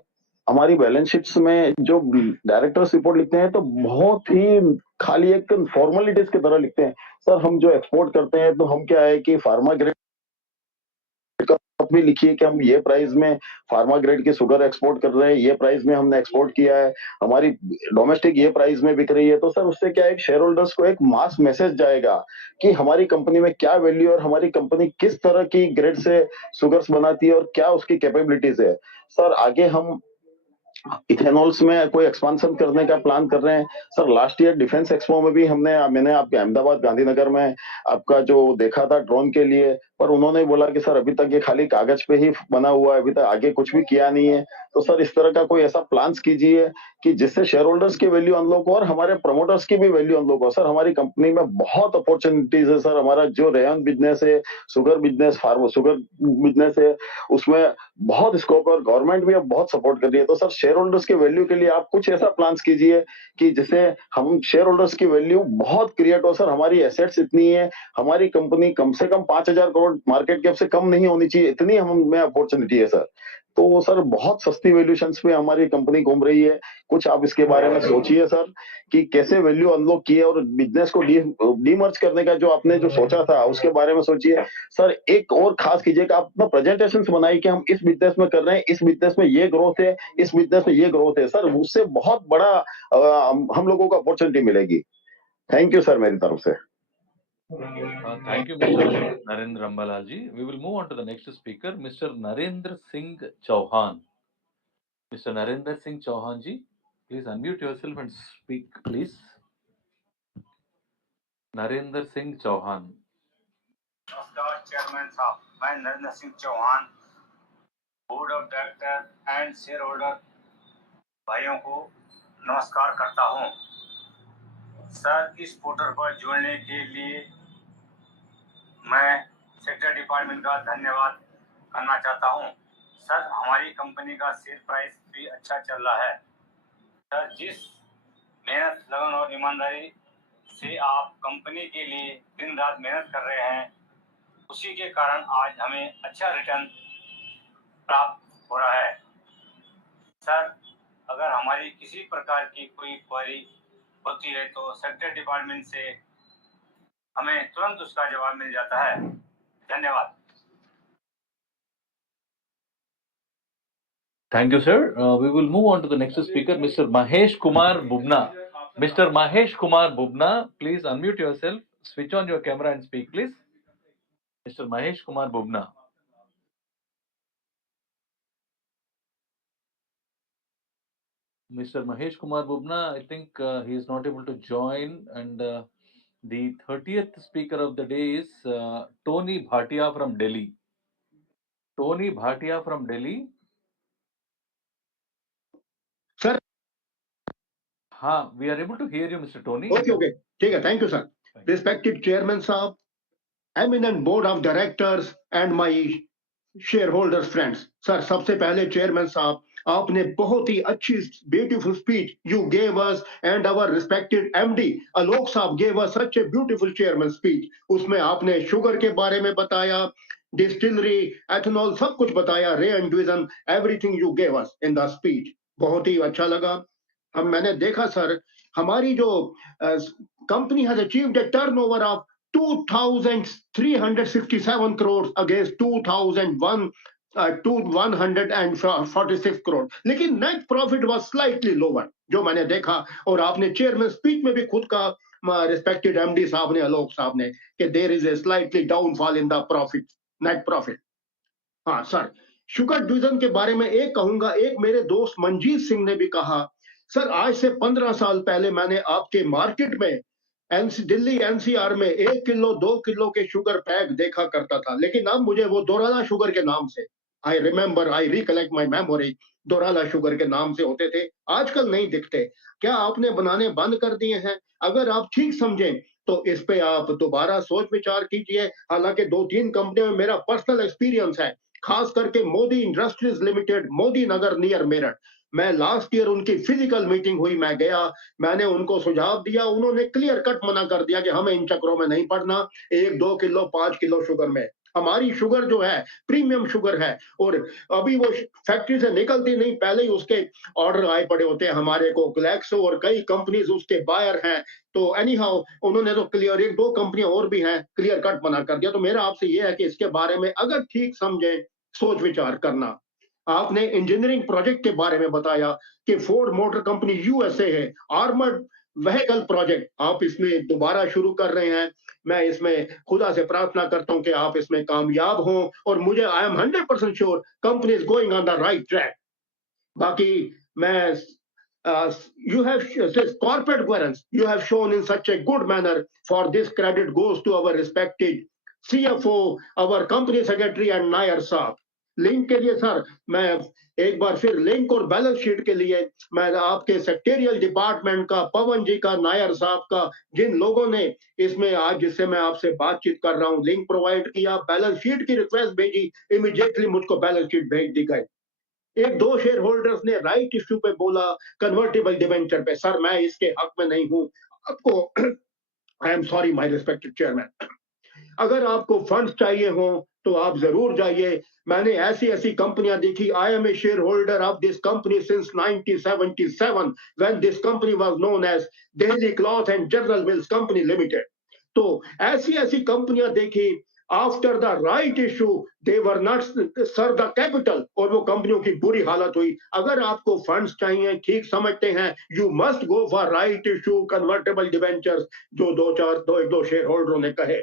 हमारी बैलेंस शीट्स में जो डायरेक्टर्स रिपोर्ट लिखते हैं तो बहुत ही खाली एक फॉर्मेलिटीज की तरह लिखते हैं। सर, हम जो एक्सपोर्ट करते हैं तो हम क्या है कि फार्मा ग्रेड भी लिखिए कि हम ये प्राइस में फार्मा ग्रेड की शुगर एक्सपोर्ट कर रहे हैं, ये प्राइस में हमने एक्सपोर्ट किया है, हमारी डोमेस्टिक ये प्राइस में बिक रही है। तो सर, उससे क्या है, शेयर होल्डर्स को एक मास मैसेज जाएगा कि हमारी कंपनी में क्या वैल्यू और हमारी कंपनी किस तरह की ग्रेड से शुगर्स बनाती है और क्या उसकी कैपेबिलिटीज है। सर, आगे हम इथेनॉल्स में कोई एक्सपांशन करने का प्लान कर रहे हैं। Sir last year defence expo में भी मैंने आपके अहमदाबाद गांधीनगर में आपका जो देखा था ड्रोन के लिए, पर उन्होंने बोला कि सर अभी तक ये खाली कागज पे ही बना हुआ है, अभी तक आगे कुछ भी किया नहीं है। तो सर इस तरह का कोई ऐसा प्लान्स कीजिए कि जिससे शेयर होल्डर्स की वैल्यू अनलॉक हो और हमारे प्रमोटर्स की भी वैल्यू अनलॉक हो। सर हमारी कंपनी में बहुत अपॉर्चुनिटीज है सर, हमारा जो रेयन बिजनेस है, शुगर बिजनेस, शुगर बिजनेस है, उसमें बहुत स्कोप है और गवर्नमेंट भी अब बहुत सपोर्ट कर रही है। तो सर शेयर होल्डर्स की वैल्यू के लिए आप कुछ ऐसा प्लान्स कीजिए कि जिससे हम शेयर होल्डर्स की वैल्यू बहुत क्रिएट हो। सर हमारी एसेट्स इतनी है, हमारी कंपनी कम से कम 5,000 करोड़ मार्केट कैप से कम नहीं होनी चाहिए, इतनी हम में अपॉर्चुनिटी है सर। तो सर बहुत सस्ती वैल्यूएशंस पे हमारी कंपनी घूम रही है, कुछ आप इसके बारे में सोचिए सर कि कैसे वैल्यू अनलॉक किए और बिजनेस को डीमर्ज करने का जो आपने जो सोचा था उसके बारे में सोचिए। सर एक और खास कीजिए कि आप अपना प्रेजेंटेशन बनाइए कि हम इस बिजनेस में कर रहे हैं, इस बिजनेस में ये ग्रोथ है, इस बिजनेस में ये ग्रोथ है। सर उससे बहुत बड़ा हम लोगों को अपॉर्चुनिटी मिलेगी। थैंक यू सर मेरी तरफ से। Thank you, Mr. Narendra Ambalal ji. We will move on to the next speaker, Mr. Narendra Singh Chauhan. Mr. Narendra Singh Chauhan ji, please unmute yourself and speak, please. Narendra Singh Chauhan. नमस्कार chairman साहब, मैं Narendra Singh Chauhan board of director and shareholder भाइयों को नमस्कार करता हूं। Sir इस portal पर जुड़ने के लिए मैं सेक्रेटरी डिपार्टमेंट का धन्यवाद करना चाहता हूं। सर हमारी कंपनी का शेयर प्राइस भी अच्छा चल रहा है। सर जिस मेहनत, लगन और ईमानदारी से आप कंपनी के लिए दिन रात मेहनत कर रहे हैं, उसी के कारण आज हमें अच्छा रिटर्न प्राप्त हो रहा है। सर अगर हमारी किसी प्रकार की कोई क्वेरी होती है तो सेक्रेटरी डिपार्टमेंट से हमें तुरंत उसका जवाब मिल जाता है। धन्यवाद। Thank you, sir. We will move on to the next speaker, Mr. Mahesh Kumar Bubna. Mr. Mahesh Kumar Bubna, please unmute yourself, switch on your camera and speak, please. Mr. Mahesh Kumar Bubna. Mr. Mahesh Kumar Bubna, I think he is not able to join, and the 30th speaker of the day is Tony Bhatia from Delhi. Tony Bhatia from Delhi. Sir. हाँ, we are able to hear you, Mr. Tony. Okay. ठीक है, thank you, sir. Respected Chairman साहब, eminent board of directors and my shareholders friends. Sir, सबसे पहले chairman साहब, आपने बहुत ही अच्छी beautiful speech you gave us and our respected MD Alok साहब gave us such a beautiful chairman speech. उसमें आपने शुगर के बारे में बताया, डिस्टिलरी, एथेनॉल, सब कुछ बताया, रे and division, everything you gave us in the speech. बहुत ही अच्छा लगा। मैंने देखा सर, हमारी जो company has achieved a turnover of 2,367 crores against 146 crore, लेकिन net profit was slightly lower जो मैंने देखा। और आपने चेयरमैन स्पीच में भी खुद कहा, रिस्पेक्टेड एमडी साहब ने, आलोक साहब ने, कि there is a slightly downfall in the profit, net profit. हाँ सर, शुगर डिवीजन के बारे में एक कहूंगा, एक मेरे दोस्त मंजीत सिंह ने भी कहा, सर आज से 15 साल पहले मैंने आपके मार्केट में दिल्ली एनसीआर में 1 किलो 2 किलो के शुगर पैक देखा करता था, लेकिन अब मुझे वो दोराला शुगर के नाम से, I remember, I recollect my memory, Daurala sugar के नाम से होते थे, आजकल नहीं दिखते। क्या आपने बनाने बंद कर दिए हैं? अगर आप ठीक समझें तो इस पे आप दोबारा सोच विचार कीजिए। हालांकि 2-3 कंपनियों में मेरा पर्सनल एक्सपीरियंस है, खास करके मोदी इंडस्ट्रीज लिमिटेड, मोदी नगर नियर मेरठ। मैं लास्ट ईयर उनकी फिजिकल मीटिंग हुई, मैं गया, मैंने उनको सुझाव दिया, उन्होंने क्लियर कट मना कर दिया कि हमें इन चक्रों में नहीं पड़ना। 1-2 किलो 5 किलो शुगर में, हमारी शुगर जो है प्रीमियम शुगर है, और अभी वो फैक्ट्री से निकलती नहीं, पहले ही उसके ऑर्डर आए पड़े होते हैं हमारे को, ग्लैक्सो और कई कंपनीज उसके बायर हैं। तो एनी हाउ उन्होंने तो क्लियर, 1-2 कंपनियां और भी हैं, क्लियर कट मना कर दिया। तो मेरा आपसे ये है कि इसके बारे में अगर ठीक समझे, सोच विचार करना। आपने इंजीनियरिंग प्रोजेक्ट के बारे में बताया कि फोर्ड मोटर कंपनी यूएसए है, आर्मर्ड व्हीकल प्रोजेक्ट आप इसमें दोबारा शुरू कर रहे हैं। मैं इसमें खुदा से प्रार्थना करता हूं कि आप इसमें कामयाब हों, और मुझे I am 100% sure company is going on the right track. बाकी You have says corporate governance. You have shown in such a good manner. For this credit goes to our respected CFO, our company secretary, and Nair साहब. Link के लिए sir मैं एक बार फिर link और balance sheet के लिए मैं आपके सेक्रेटरियल डिपार्टमेंट का, पवन जी का, नायर साहब का, जिन लोगों ने इसमें आज जिससे मैं आपसे बातचीत कर रहा हूं लिंक प्रोवाइड किया, बैलेंस शीट की रिक्वेस्ट भेजी, इमीडिएटली मुझको बैलेंस शीट भेज दी गई. एक दो शेयर होल्डर्स ने राइट इश्यू पे बोला, कन्वर्टेबल डिवेंचर पे. सर मैं इसके हक में नहीं हूं. आपको I am sorry my respected chairman, अगर आपको फंड्स चाहिए हो तो आप जरूर जाइए. मैंने ऐसी ऐसी कंपनियां देखी. I am a shareholder of this company since 1977 when this company was known as Delhi cloth and general mills company limited. तो ऐसी ऐसी कंपनियां देखी. After the right issue they were not serve the capital, और वो कंपनियों की बुरी हालत हुई. अगर आपको फंड्स चाहिए, ठीक समझते हैं, you must go for right issue convertible debentures, जो एक दो शेयर होल्डरों ने कहे.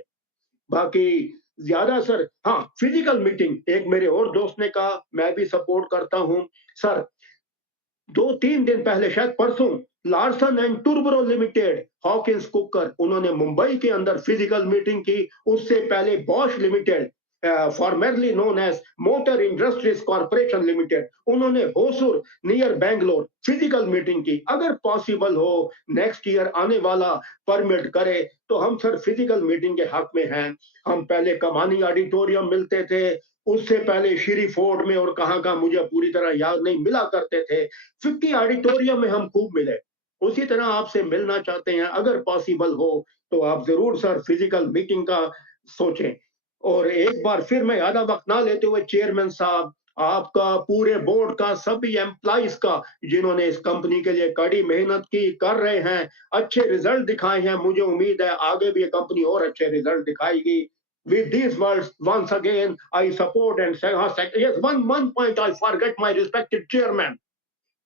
बाकी ज्यादा सर, हाँ, फिजिकल मीटिंग एक मेरे और दोस्त ने कहा, मैं भी सपोर्ट करता हूं सर. 2-3 दिन पहले, शायद परसों, Larsen and Toubro limited, Hawkins cooker, उन्होंने मुंबई के अंदर फिजिकल मीटिंग की. उससे पहले Bosch limited, formerly known as Motor Industries Corporation limited, उन्होंने Hosur near Bangalore physical meeting की. अगर पॉसिबल हो नेक्स्ट ईयर आने वाला परमिट करे तो हम सर फिजिकल मीटिंग के हक में हैं. हम पहले कमानी ऑडिटोरियम मिलते थे, उससे पहले श्री फोर्ट में और कहां कहां मुझे पूरी तरह याद नहीं, मिला करते थे. फिक्की ऑडिटोरियम में हम खूब मिले. उसी तरह आपसे मिलना चाहते हैं, अगर पॉसिबल हो तो आप जरूर सर फिजिकल मीटिंग का सोचें. और एक बार फिर मैं ज्यादा वक्त ना लेते हुए चेयरमैन साहब, आपका, पूरे बोर्ड का, सभी एम्प्लॉइज का, जिन्होंने इस कंपनी के लिए कड़ी मेहनत की, कर रहे हैं, अच्छे रिजल्ट दिखाए हैं. मुझे उम्मीद है आगे भी ये कंपनी और अच्छे रिजल्ट दिखाएगी. With these words, once again, I support and say, yes, one point I forget, my respected chairman.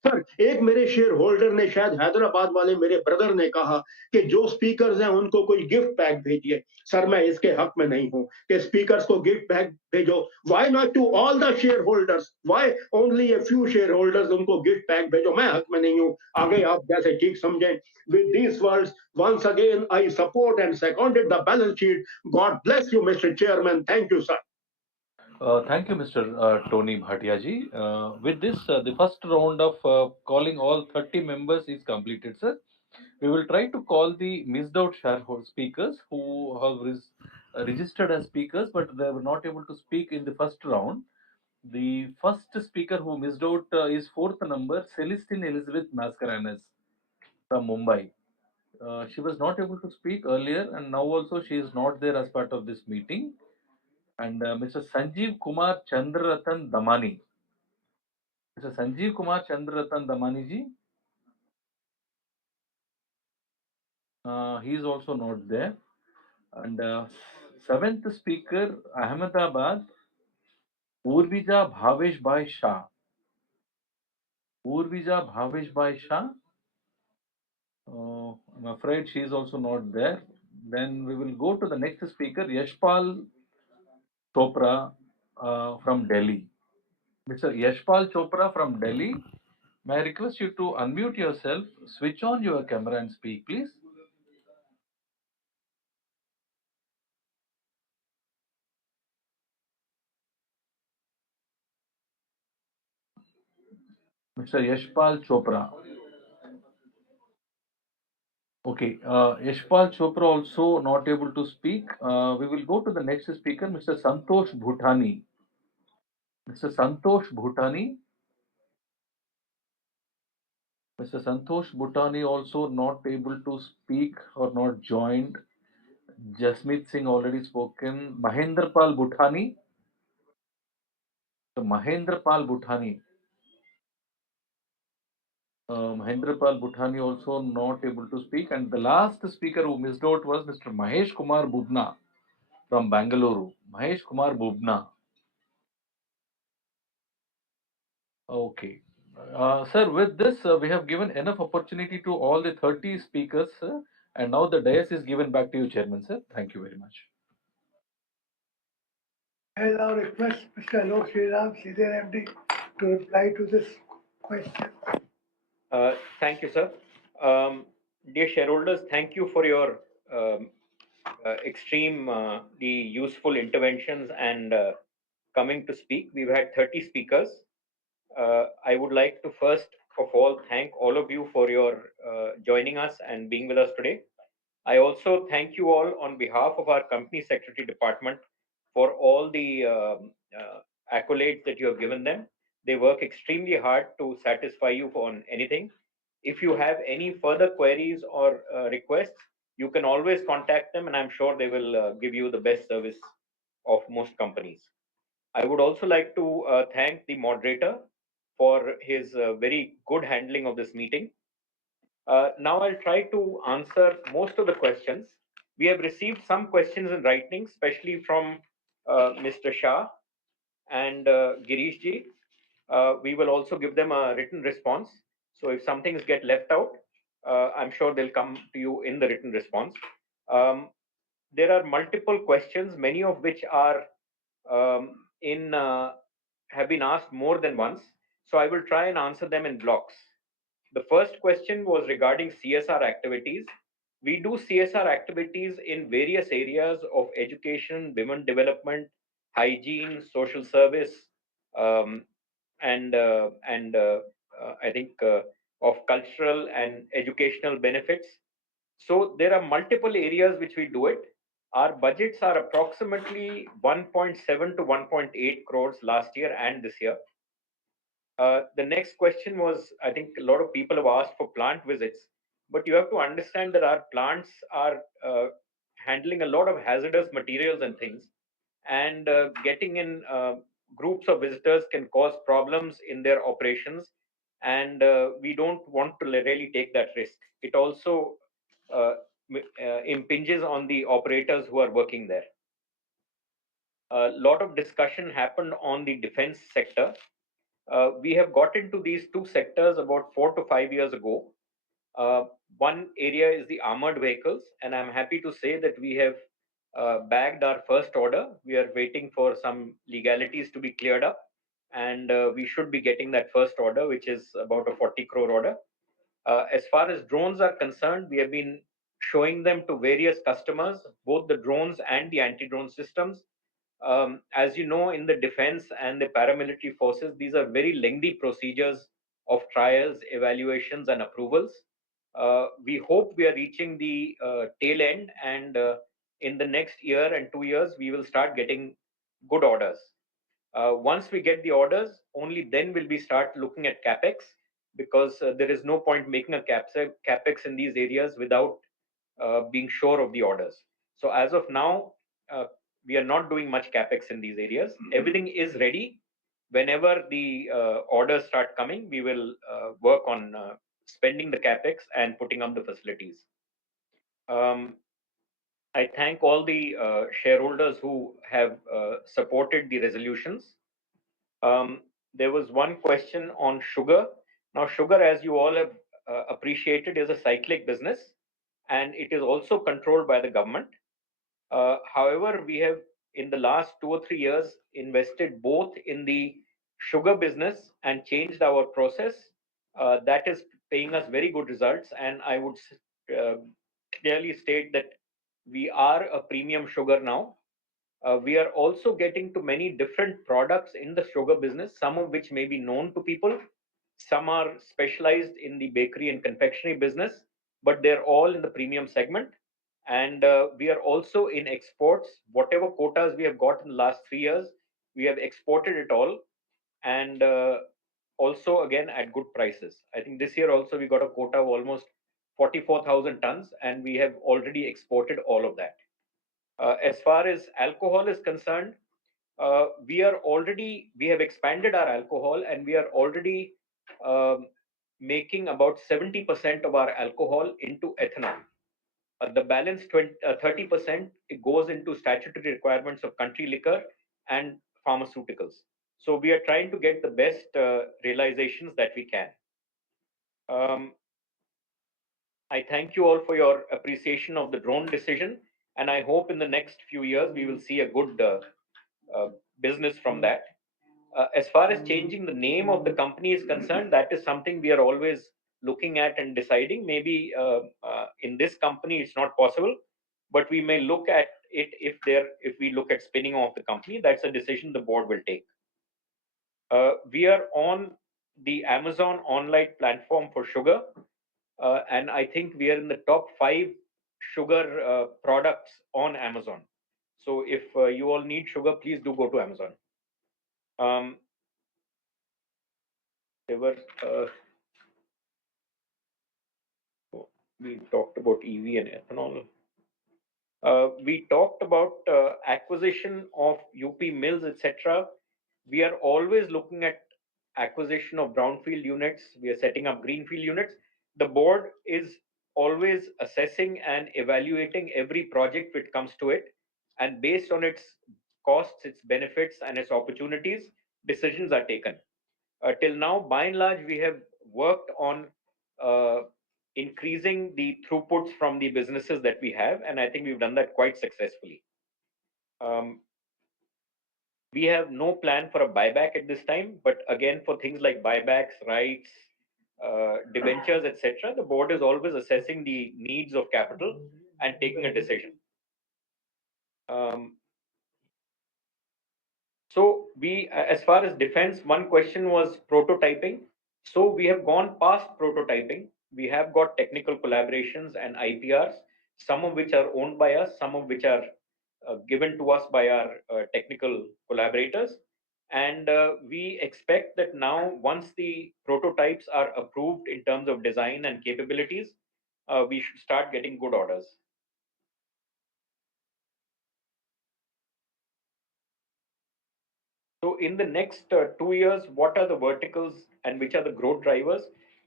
Sir एक मेरे शेयर होल्डर ने, शायद हैदराबाद वाले मेरे ब्रदर ने कहा कि जो स्पीकर्स हैं उनको कोई गिफ्ट पैक भेजिए. सर मैं इसके हक में नहीं हूं कि स्पीकर्स को गिफ्ट पैक भेजो. Why not to all the shareholders, why only a few shareholders, उनको गिफ्ट पैक भेजो. मैं हक में नहीं हूं. आगे आप जैसे ठीक समझें. With these words, once again I support and seconded the balance sheet. God bless you, Mr. Chairman. Thank you, sir. Thank you, Mr. Tony Bhatia ji. With this, the first round of calling all 30 members is completed, sir. We will try to call the missed out shareholder speakers who have registered as speakers, but they were not able to speak in the first round. The first speaker who missed out is fourth number, Celestine Elizabeth Mascarenas from Mumbai. She was not able to speak earlier, and now also she is not there as part of this meeting. And Mr. Sanjeev Kumar Chandraratan Damani. Mr. Sanjeev Kumar Chandraratan Damani ji, he is also not there. And seventh speaker, Ahmedabad, Urvija Bhavesh Bhai Shah. Urvija Bhavesh Bhai Shah. I'm afraid she is also not there. Then we will go to the next speaker, Yashpal Chopra from Delhi. Mr. Yashpal Chopra from Delhi. May I request you to unmute yourself, switch on your camera and speak, please. Mr. Yashpal Chopra. Okay, Yashpal Chopra also not able to speak. We will go to the next speaker, Mr. Santosh Bhutani. Mr. Santosh Bhutani. Mr. Santosh Bhutani also not able to speak or not joined. Jasmeet Singh already spoken. Mahendra Pal Bhutani. So Mahendra Pal Bhutani. Mahendra Pal Bhutani also not able to speak. And the last speaker who missed out was Mr. Mahesh Kumar Bubna from Bangalore. Mahesh Kumar Bubna. Okay. Sir, with this, we have given enough opportunity to all the 30 speakers, and now the dais is given back to you, Chairman, sir. Thank you very much. I now request Mr. Alok Shriram, Senior MD, to reply to this question. Thank you, sir. Dear shareholders, thank you for your extremely useful interventions and coming to speak. We've had 30 speakers. I would like to first of all thank all of you for your joining us and being with us today. I also thank you all on behalf of our company secretary department for all the accolades that you have given them. They work extremely hard to satisfy you on anything. If you have any further queries or requests, you can always contact them, and I'm sure they will give you the best service of most companies. I would also like to thank the moderator for his very good handling of this meeting. Now I'll try to answer most of the questions. We have received some questions in writing, especially from Mr. Shah and Girish ji. We will also give them a written response. So if some things get left out, I'm sure they'll come to you in the written response. There are multiple questions, many of which are have been asked more than once. So I will try and answer them in blocks. The first question was regarding CSR activities. We do CSR activities in various areas of education, women development, hygiene, social service, and I think of cultural and educational benefits. So there are multiple areas which we do it. Our budgets are approximately 1.7 to 1.8 crores last year and this year. The next question was, I think a lot of people have asked for plant visits, but you have to understand that our plants are handling a lot of hazardous materials and things, and getting in groups of visitors can cause problems in their operations, and we don't want to really take that risk. It also impinges on the operators who are working there. A lot of discussion happened on the defense sector. We have got into these two sectors about 4 to 5 years ago. One area is the armored vehicles, and I'm happy to say that we have bagged our first order. We are waiting for some legalities to be cleared up, and we should be getting that first order, which is about a 40 crore order. As far as drones are concerned, we have been showing them to various customers, both the drones and the anti-drone systems. As you know, in the defense and the paramilitary forces, these are very lengthy procedures of trials, evaluations, and approvals. We hope we are reaching the tail end, and in the next year and 2 years, we will start getting good orders. Once we get the orders, only then will we start looking at capex, because there is no point making a capex in these areas without being sure of the orders. So as of now, we are not doing much capex in these areas. Everything is ready. Whenever the orders start coming, we will work on spending the capex and putting up the facilities. I thank all the shareholders who have supported the resolutions. There was one question on sugar. Now, sugar, as you all have appreciated, is a cyclic business, and it is also controlled by the government. However, we have, in the last 2 or 3 years, invested both in the sugar business and changed our process. That is paying us very good results, and I would clearly state that we are a premium sugar now. We are also getting to many different products in the sugar business, some of which may be known to people. Some are specialized in the bakery and confectionery business, but they're all in the premium segment. And we are also in exports. Whatever quotas we have got in the last 3 years, we have exported it all, and also again at good prices. I think this year also we got a quota of almost 44,000 tons, and we have already exported all of that. As far as alcohol is concerned, we have expanded our alcohol, and we are already making about 70% of our alcohol into ethanol. The balance 30% it goes into statutory requirements of country liquor and pharmaceuticals. So we are trying to get the best realizations that we can. I thank you all for your appreciation of the drone decision, and I hope in the next few years we will see a good business from that. As far as changing the name of the company is concerned, that is something we are always looking at and deciding. Maybe in this company it's not possible, but we may look at it if we look at spinning off the company. That's a decision the board will take. We are on the Amazon online platform for sugar, and I think we are in the top 5 sugar products on Amazon. So if you all need sugar, please do go to Amazon. There were we talked about EV and ethanol. We talked about acquisition of UP Mills, etc. We are always looking at acquisition of brownfield units. We are setting up greenfield units. The board is always assessing and evaluating every project which comes to it, and based on its costs, its benefits, and its opportunities, decisions are taken. Till now, by and large, we have worked on increasing the throughputs from the businesses that we have, and I think we've done that quite successfully. We have no plan for a buyback at this time, but again, for things like buybacks, rights, debentures, etc., the board is always assessing the needs of capital and taking a decision. So we, as far as defense, one question was prototyping. So we have gone past prototyping. We have got technical collaborations and IPRs, some of which are owned by us, some of which are given to us by our technical collaborators. And we expect that now, once the prototypes are approved in terms of design and capabilities, we should start getting good orders. So in the next 2 years, what are the verticals and which are the growth drivers?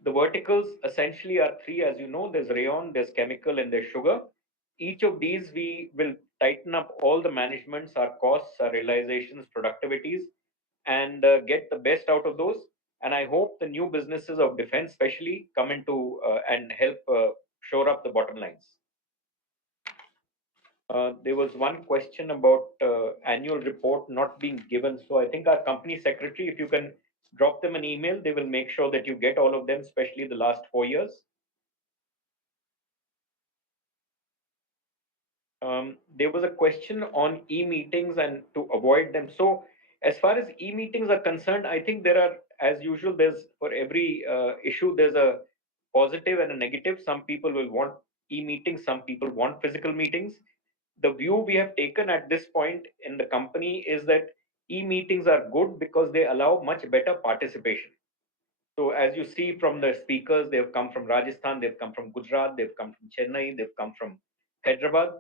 The verticals essentially are 3, as you know. There's rayon, there's chemical, and there's sugar. Each of these, we will tighten up all the managements, our costs, our realizations, productivities, and get the best out of those. And I hope the new businesses of defense especially come into and help shore up the bottom lines. There was one question about annual report not being given. So I think our company secretary, if you can drop them an email, they will make sure that you get all of them, especially the last 4 years. There was a question on e-meetings and to avoid them. So as far as e-meetings are concerned, I think there are, as usual, there's for every issue, there's a positive and a negative. Some people will want e-meetings, some people want physical meetings. The view we have taken at this point in the company is that e-meetings are good because they allow much better participation. So as you see from the speakers, they've come from Rajasthan, they've come from Gujarat, they've come from Chennai, they've come from Hyderabad.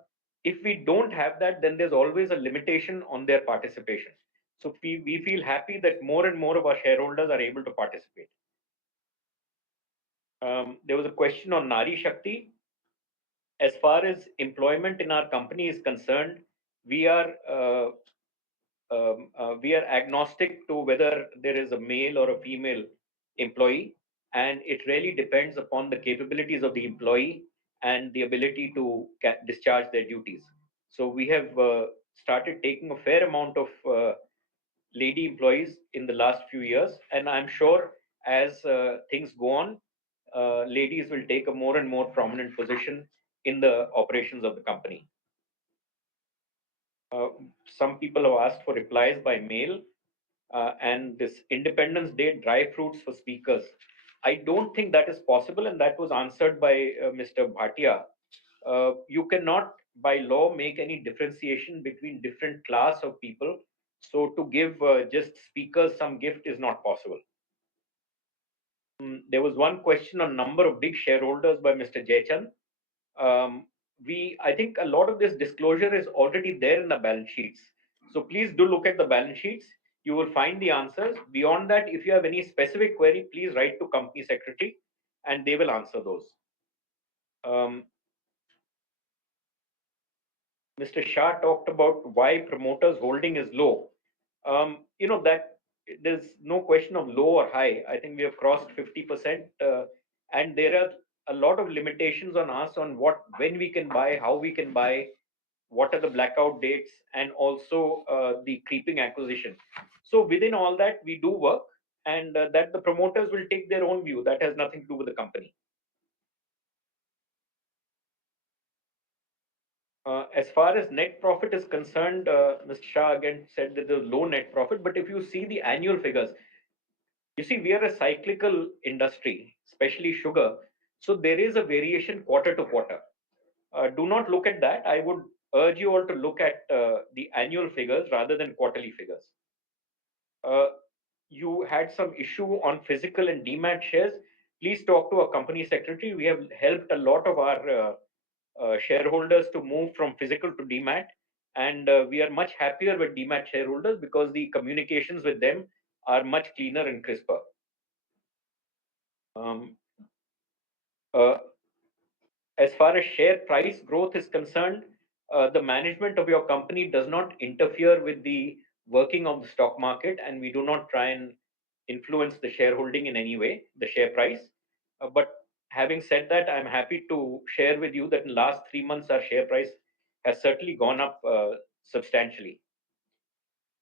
If we don't have that, then there's always a limitation on their participation. So we feel happy that more and more of our shareholders are able to participate. There was a question on Nari Shakti. As far as employment in our company is concerned, we are agnostic to whether there is a male or a female employee, and it really depends upon the capabilities of the employee and the ability to discharge their duties. So we have started taking a fair amount of lady employees in the last few years, and I'm sure as things go on, ladies will take a more and more prominent position in the operations of the company. Some people have asked for replies by mail, and this Independence Day dry fruits for speakers. I don't think that is possible, and that was answered by Mr. Bhatia. You cannot, by law, make any differentiation between different class of people. So to give just speakers some gift is not possible. There was one question on number of big shareholders by Mr. Jaychand. I think a lot of this disclosure is already there in the balance sheets. So please do look at the balance sheets. You will find the answers. Beyond that, if you have any specific query, please write to company secretary and they will answer those. Mr. Shah talked about why promoters holding is low. That there's no question of low or high. I think we have crossed 50%, and there are a lot of limitations on us on when we can buy, how we can buy, what are the blackout dates, and also the creeping acquisition. So within all that, we do work, and that the promoters will take their own view. That has nothing to do with the company. As far as net profit is concerned, Mr. Shah again said that there's low net profit, but if you see the annual figures, you see we are a cyclical industry, especially sugar, so there is a variation quarter to quarter. Do not look at that. I would urge you all to look at the annual figures rather than quarterly figures. You had some issue on physical and demat shares. Please talk to our company secretary. We have helped a lot of our shareholders to move from physical to demat, and we are much happier with demat shareholders because the communications with them are much cleaner and crisper. As far as share price growth is concerned, the management of your company does not interfere with the working of the stock market, and we do not try and influence the shareholding in any way, the share price. But having said that, I'm happy to share with you that in the last 3 months, our share price has certainly gone up substantially.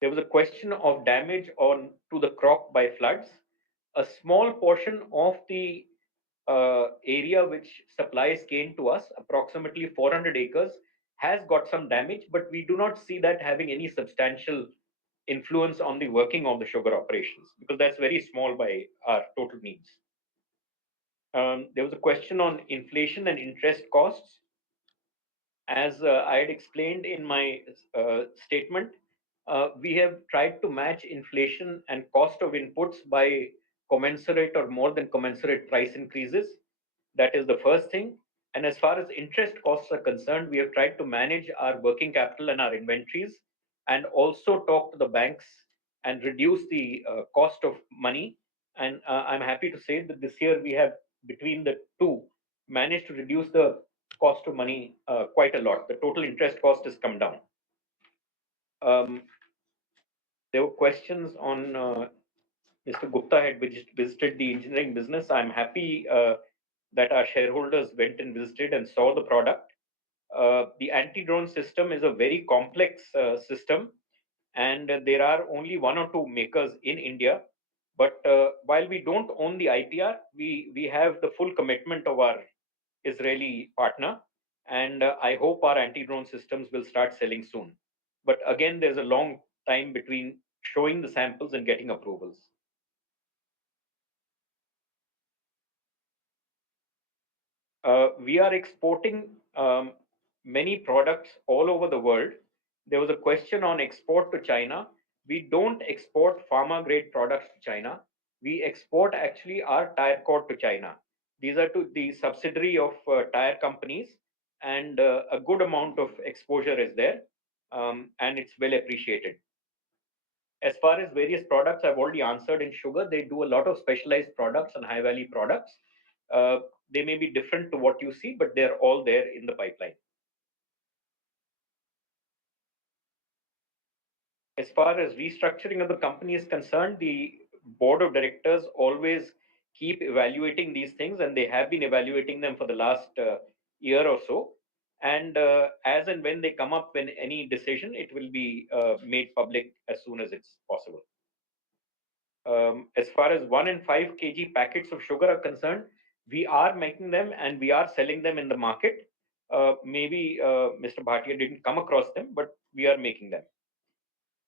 There was a question of damage to the crop by floods. A small portion of the area which supplies cane to us, approximately 400 acres, has got some damage, but we do not see that having any substantial influence on the working of the sugar operations because that's very small by our total needs. There was a question on inflation and interest costs. As I had explained in my statement, we have tried to match inflation and cost of inputs by commensurate or more than commensurate price increases. That is the first thing. And as far as interest costs are concerned, we have tried to manage our working capital and our inventories and also talk to the banks and reduce the cost of money. And I'm happy to say that this year we have, between the two, managed to reduce the cost of money quite a lot. The total interest cost has come down. There were questions on Mr. Gupta had visited the engineering business. I'm happy that our shareholders went and visited and saw the product. The anti-drone system is a very complex system, and there are only 1 or 2 makers in India. But while we don't own the IPR, we have the full commitment of our Israeli partner, and I hope our anti-drone systems will start selling soon. But again, there's a long time between showing the samples and getting approvals. We are exporting many products all over the world. There was a question on export to China. We don't export pharma grade products to China. We export actually our tire cord to China. These are to the subsidiary of tire companies, and a good amount of exposure is there, and it's well appreciated. As far as various products, I've already answered. In sugar, they do a lot of specialized products and high value products. They may be different to what you see, but they're all there in the pipeline. As far as restructuring of the company is concerned, the board of directors always keep evaluating these things, and they have been evaluating them for the last year or so. And as and when they come up with any decision, it will be made public as soon as it's possible. As far as 1 and 5 kg packets of sugar are concerned, we are making them and we are selling them in the market. Maybe Mr. Bhatia didn't come across them, but we are making them.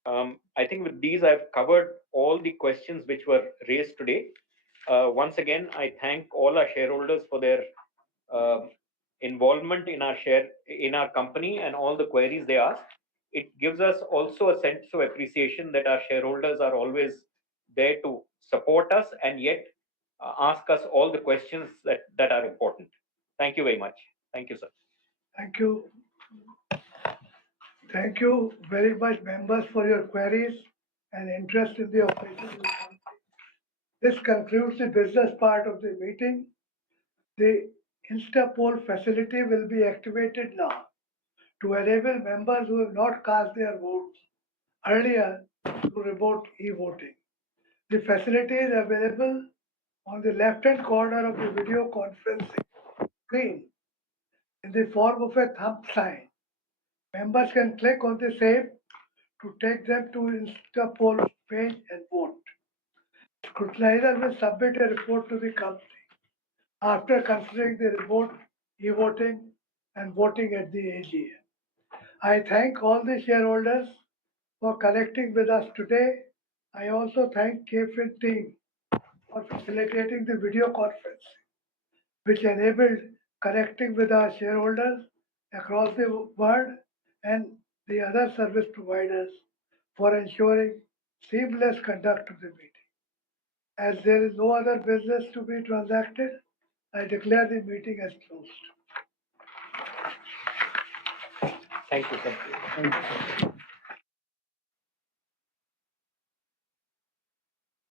I think with these, I've covered all the questions which were raised today. Once again, I thank all our shareholders for their involvement in our company and all the queries they ask. It gives us also a sense of appreciation that our shareholders are always there to support us and yet ask us all the questions that are important. Thank you very much. Thank you, sir. Thank you. Thank you very much, members, for your queries and interest in the operations of the company. This concludes the business part of the meeting. The Insta-poll facility will be activated now to enable members who have not cast their votes earlier to report e-voting. The facility is available on the left-hand corner of the video conferencing screen in the form of a thumb sign. Members can click on the same to take them to Insta-poll page and vote. Scrutinizer will submit a report to the company after considering the report, e-voting, and voting at the AGM. I thank all the shareholders for connecting with us today. I also thank KFIN team for facilitating the video conference, which enabled connecting with our shareholders across the world and the other service providers for ensuring seamless conduct of the meeting. As there is no other business to be transacted, I declare the meeting as closed. Thank you, sir.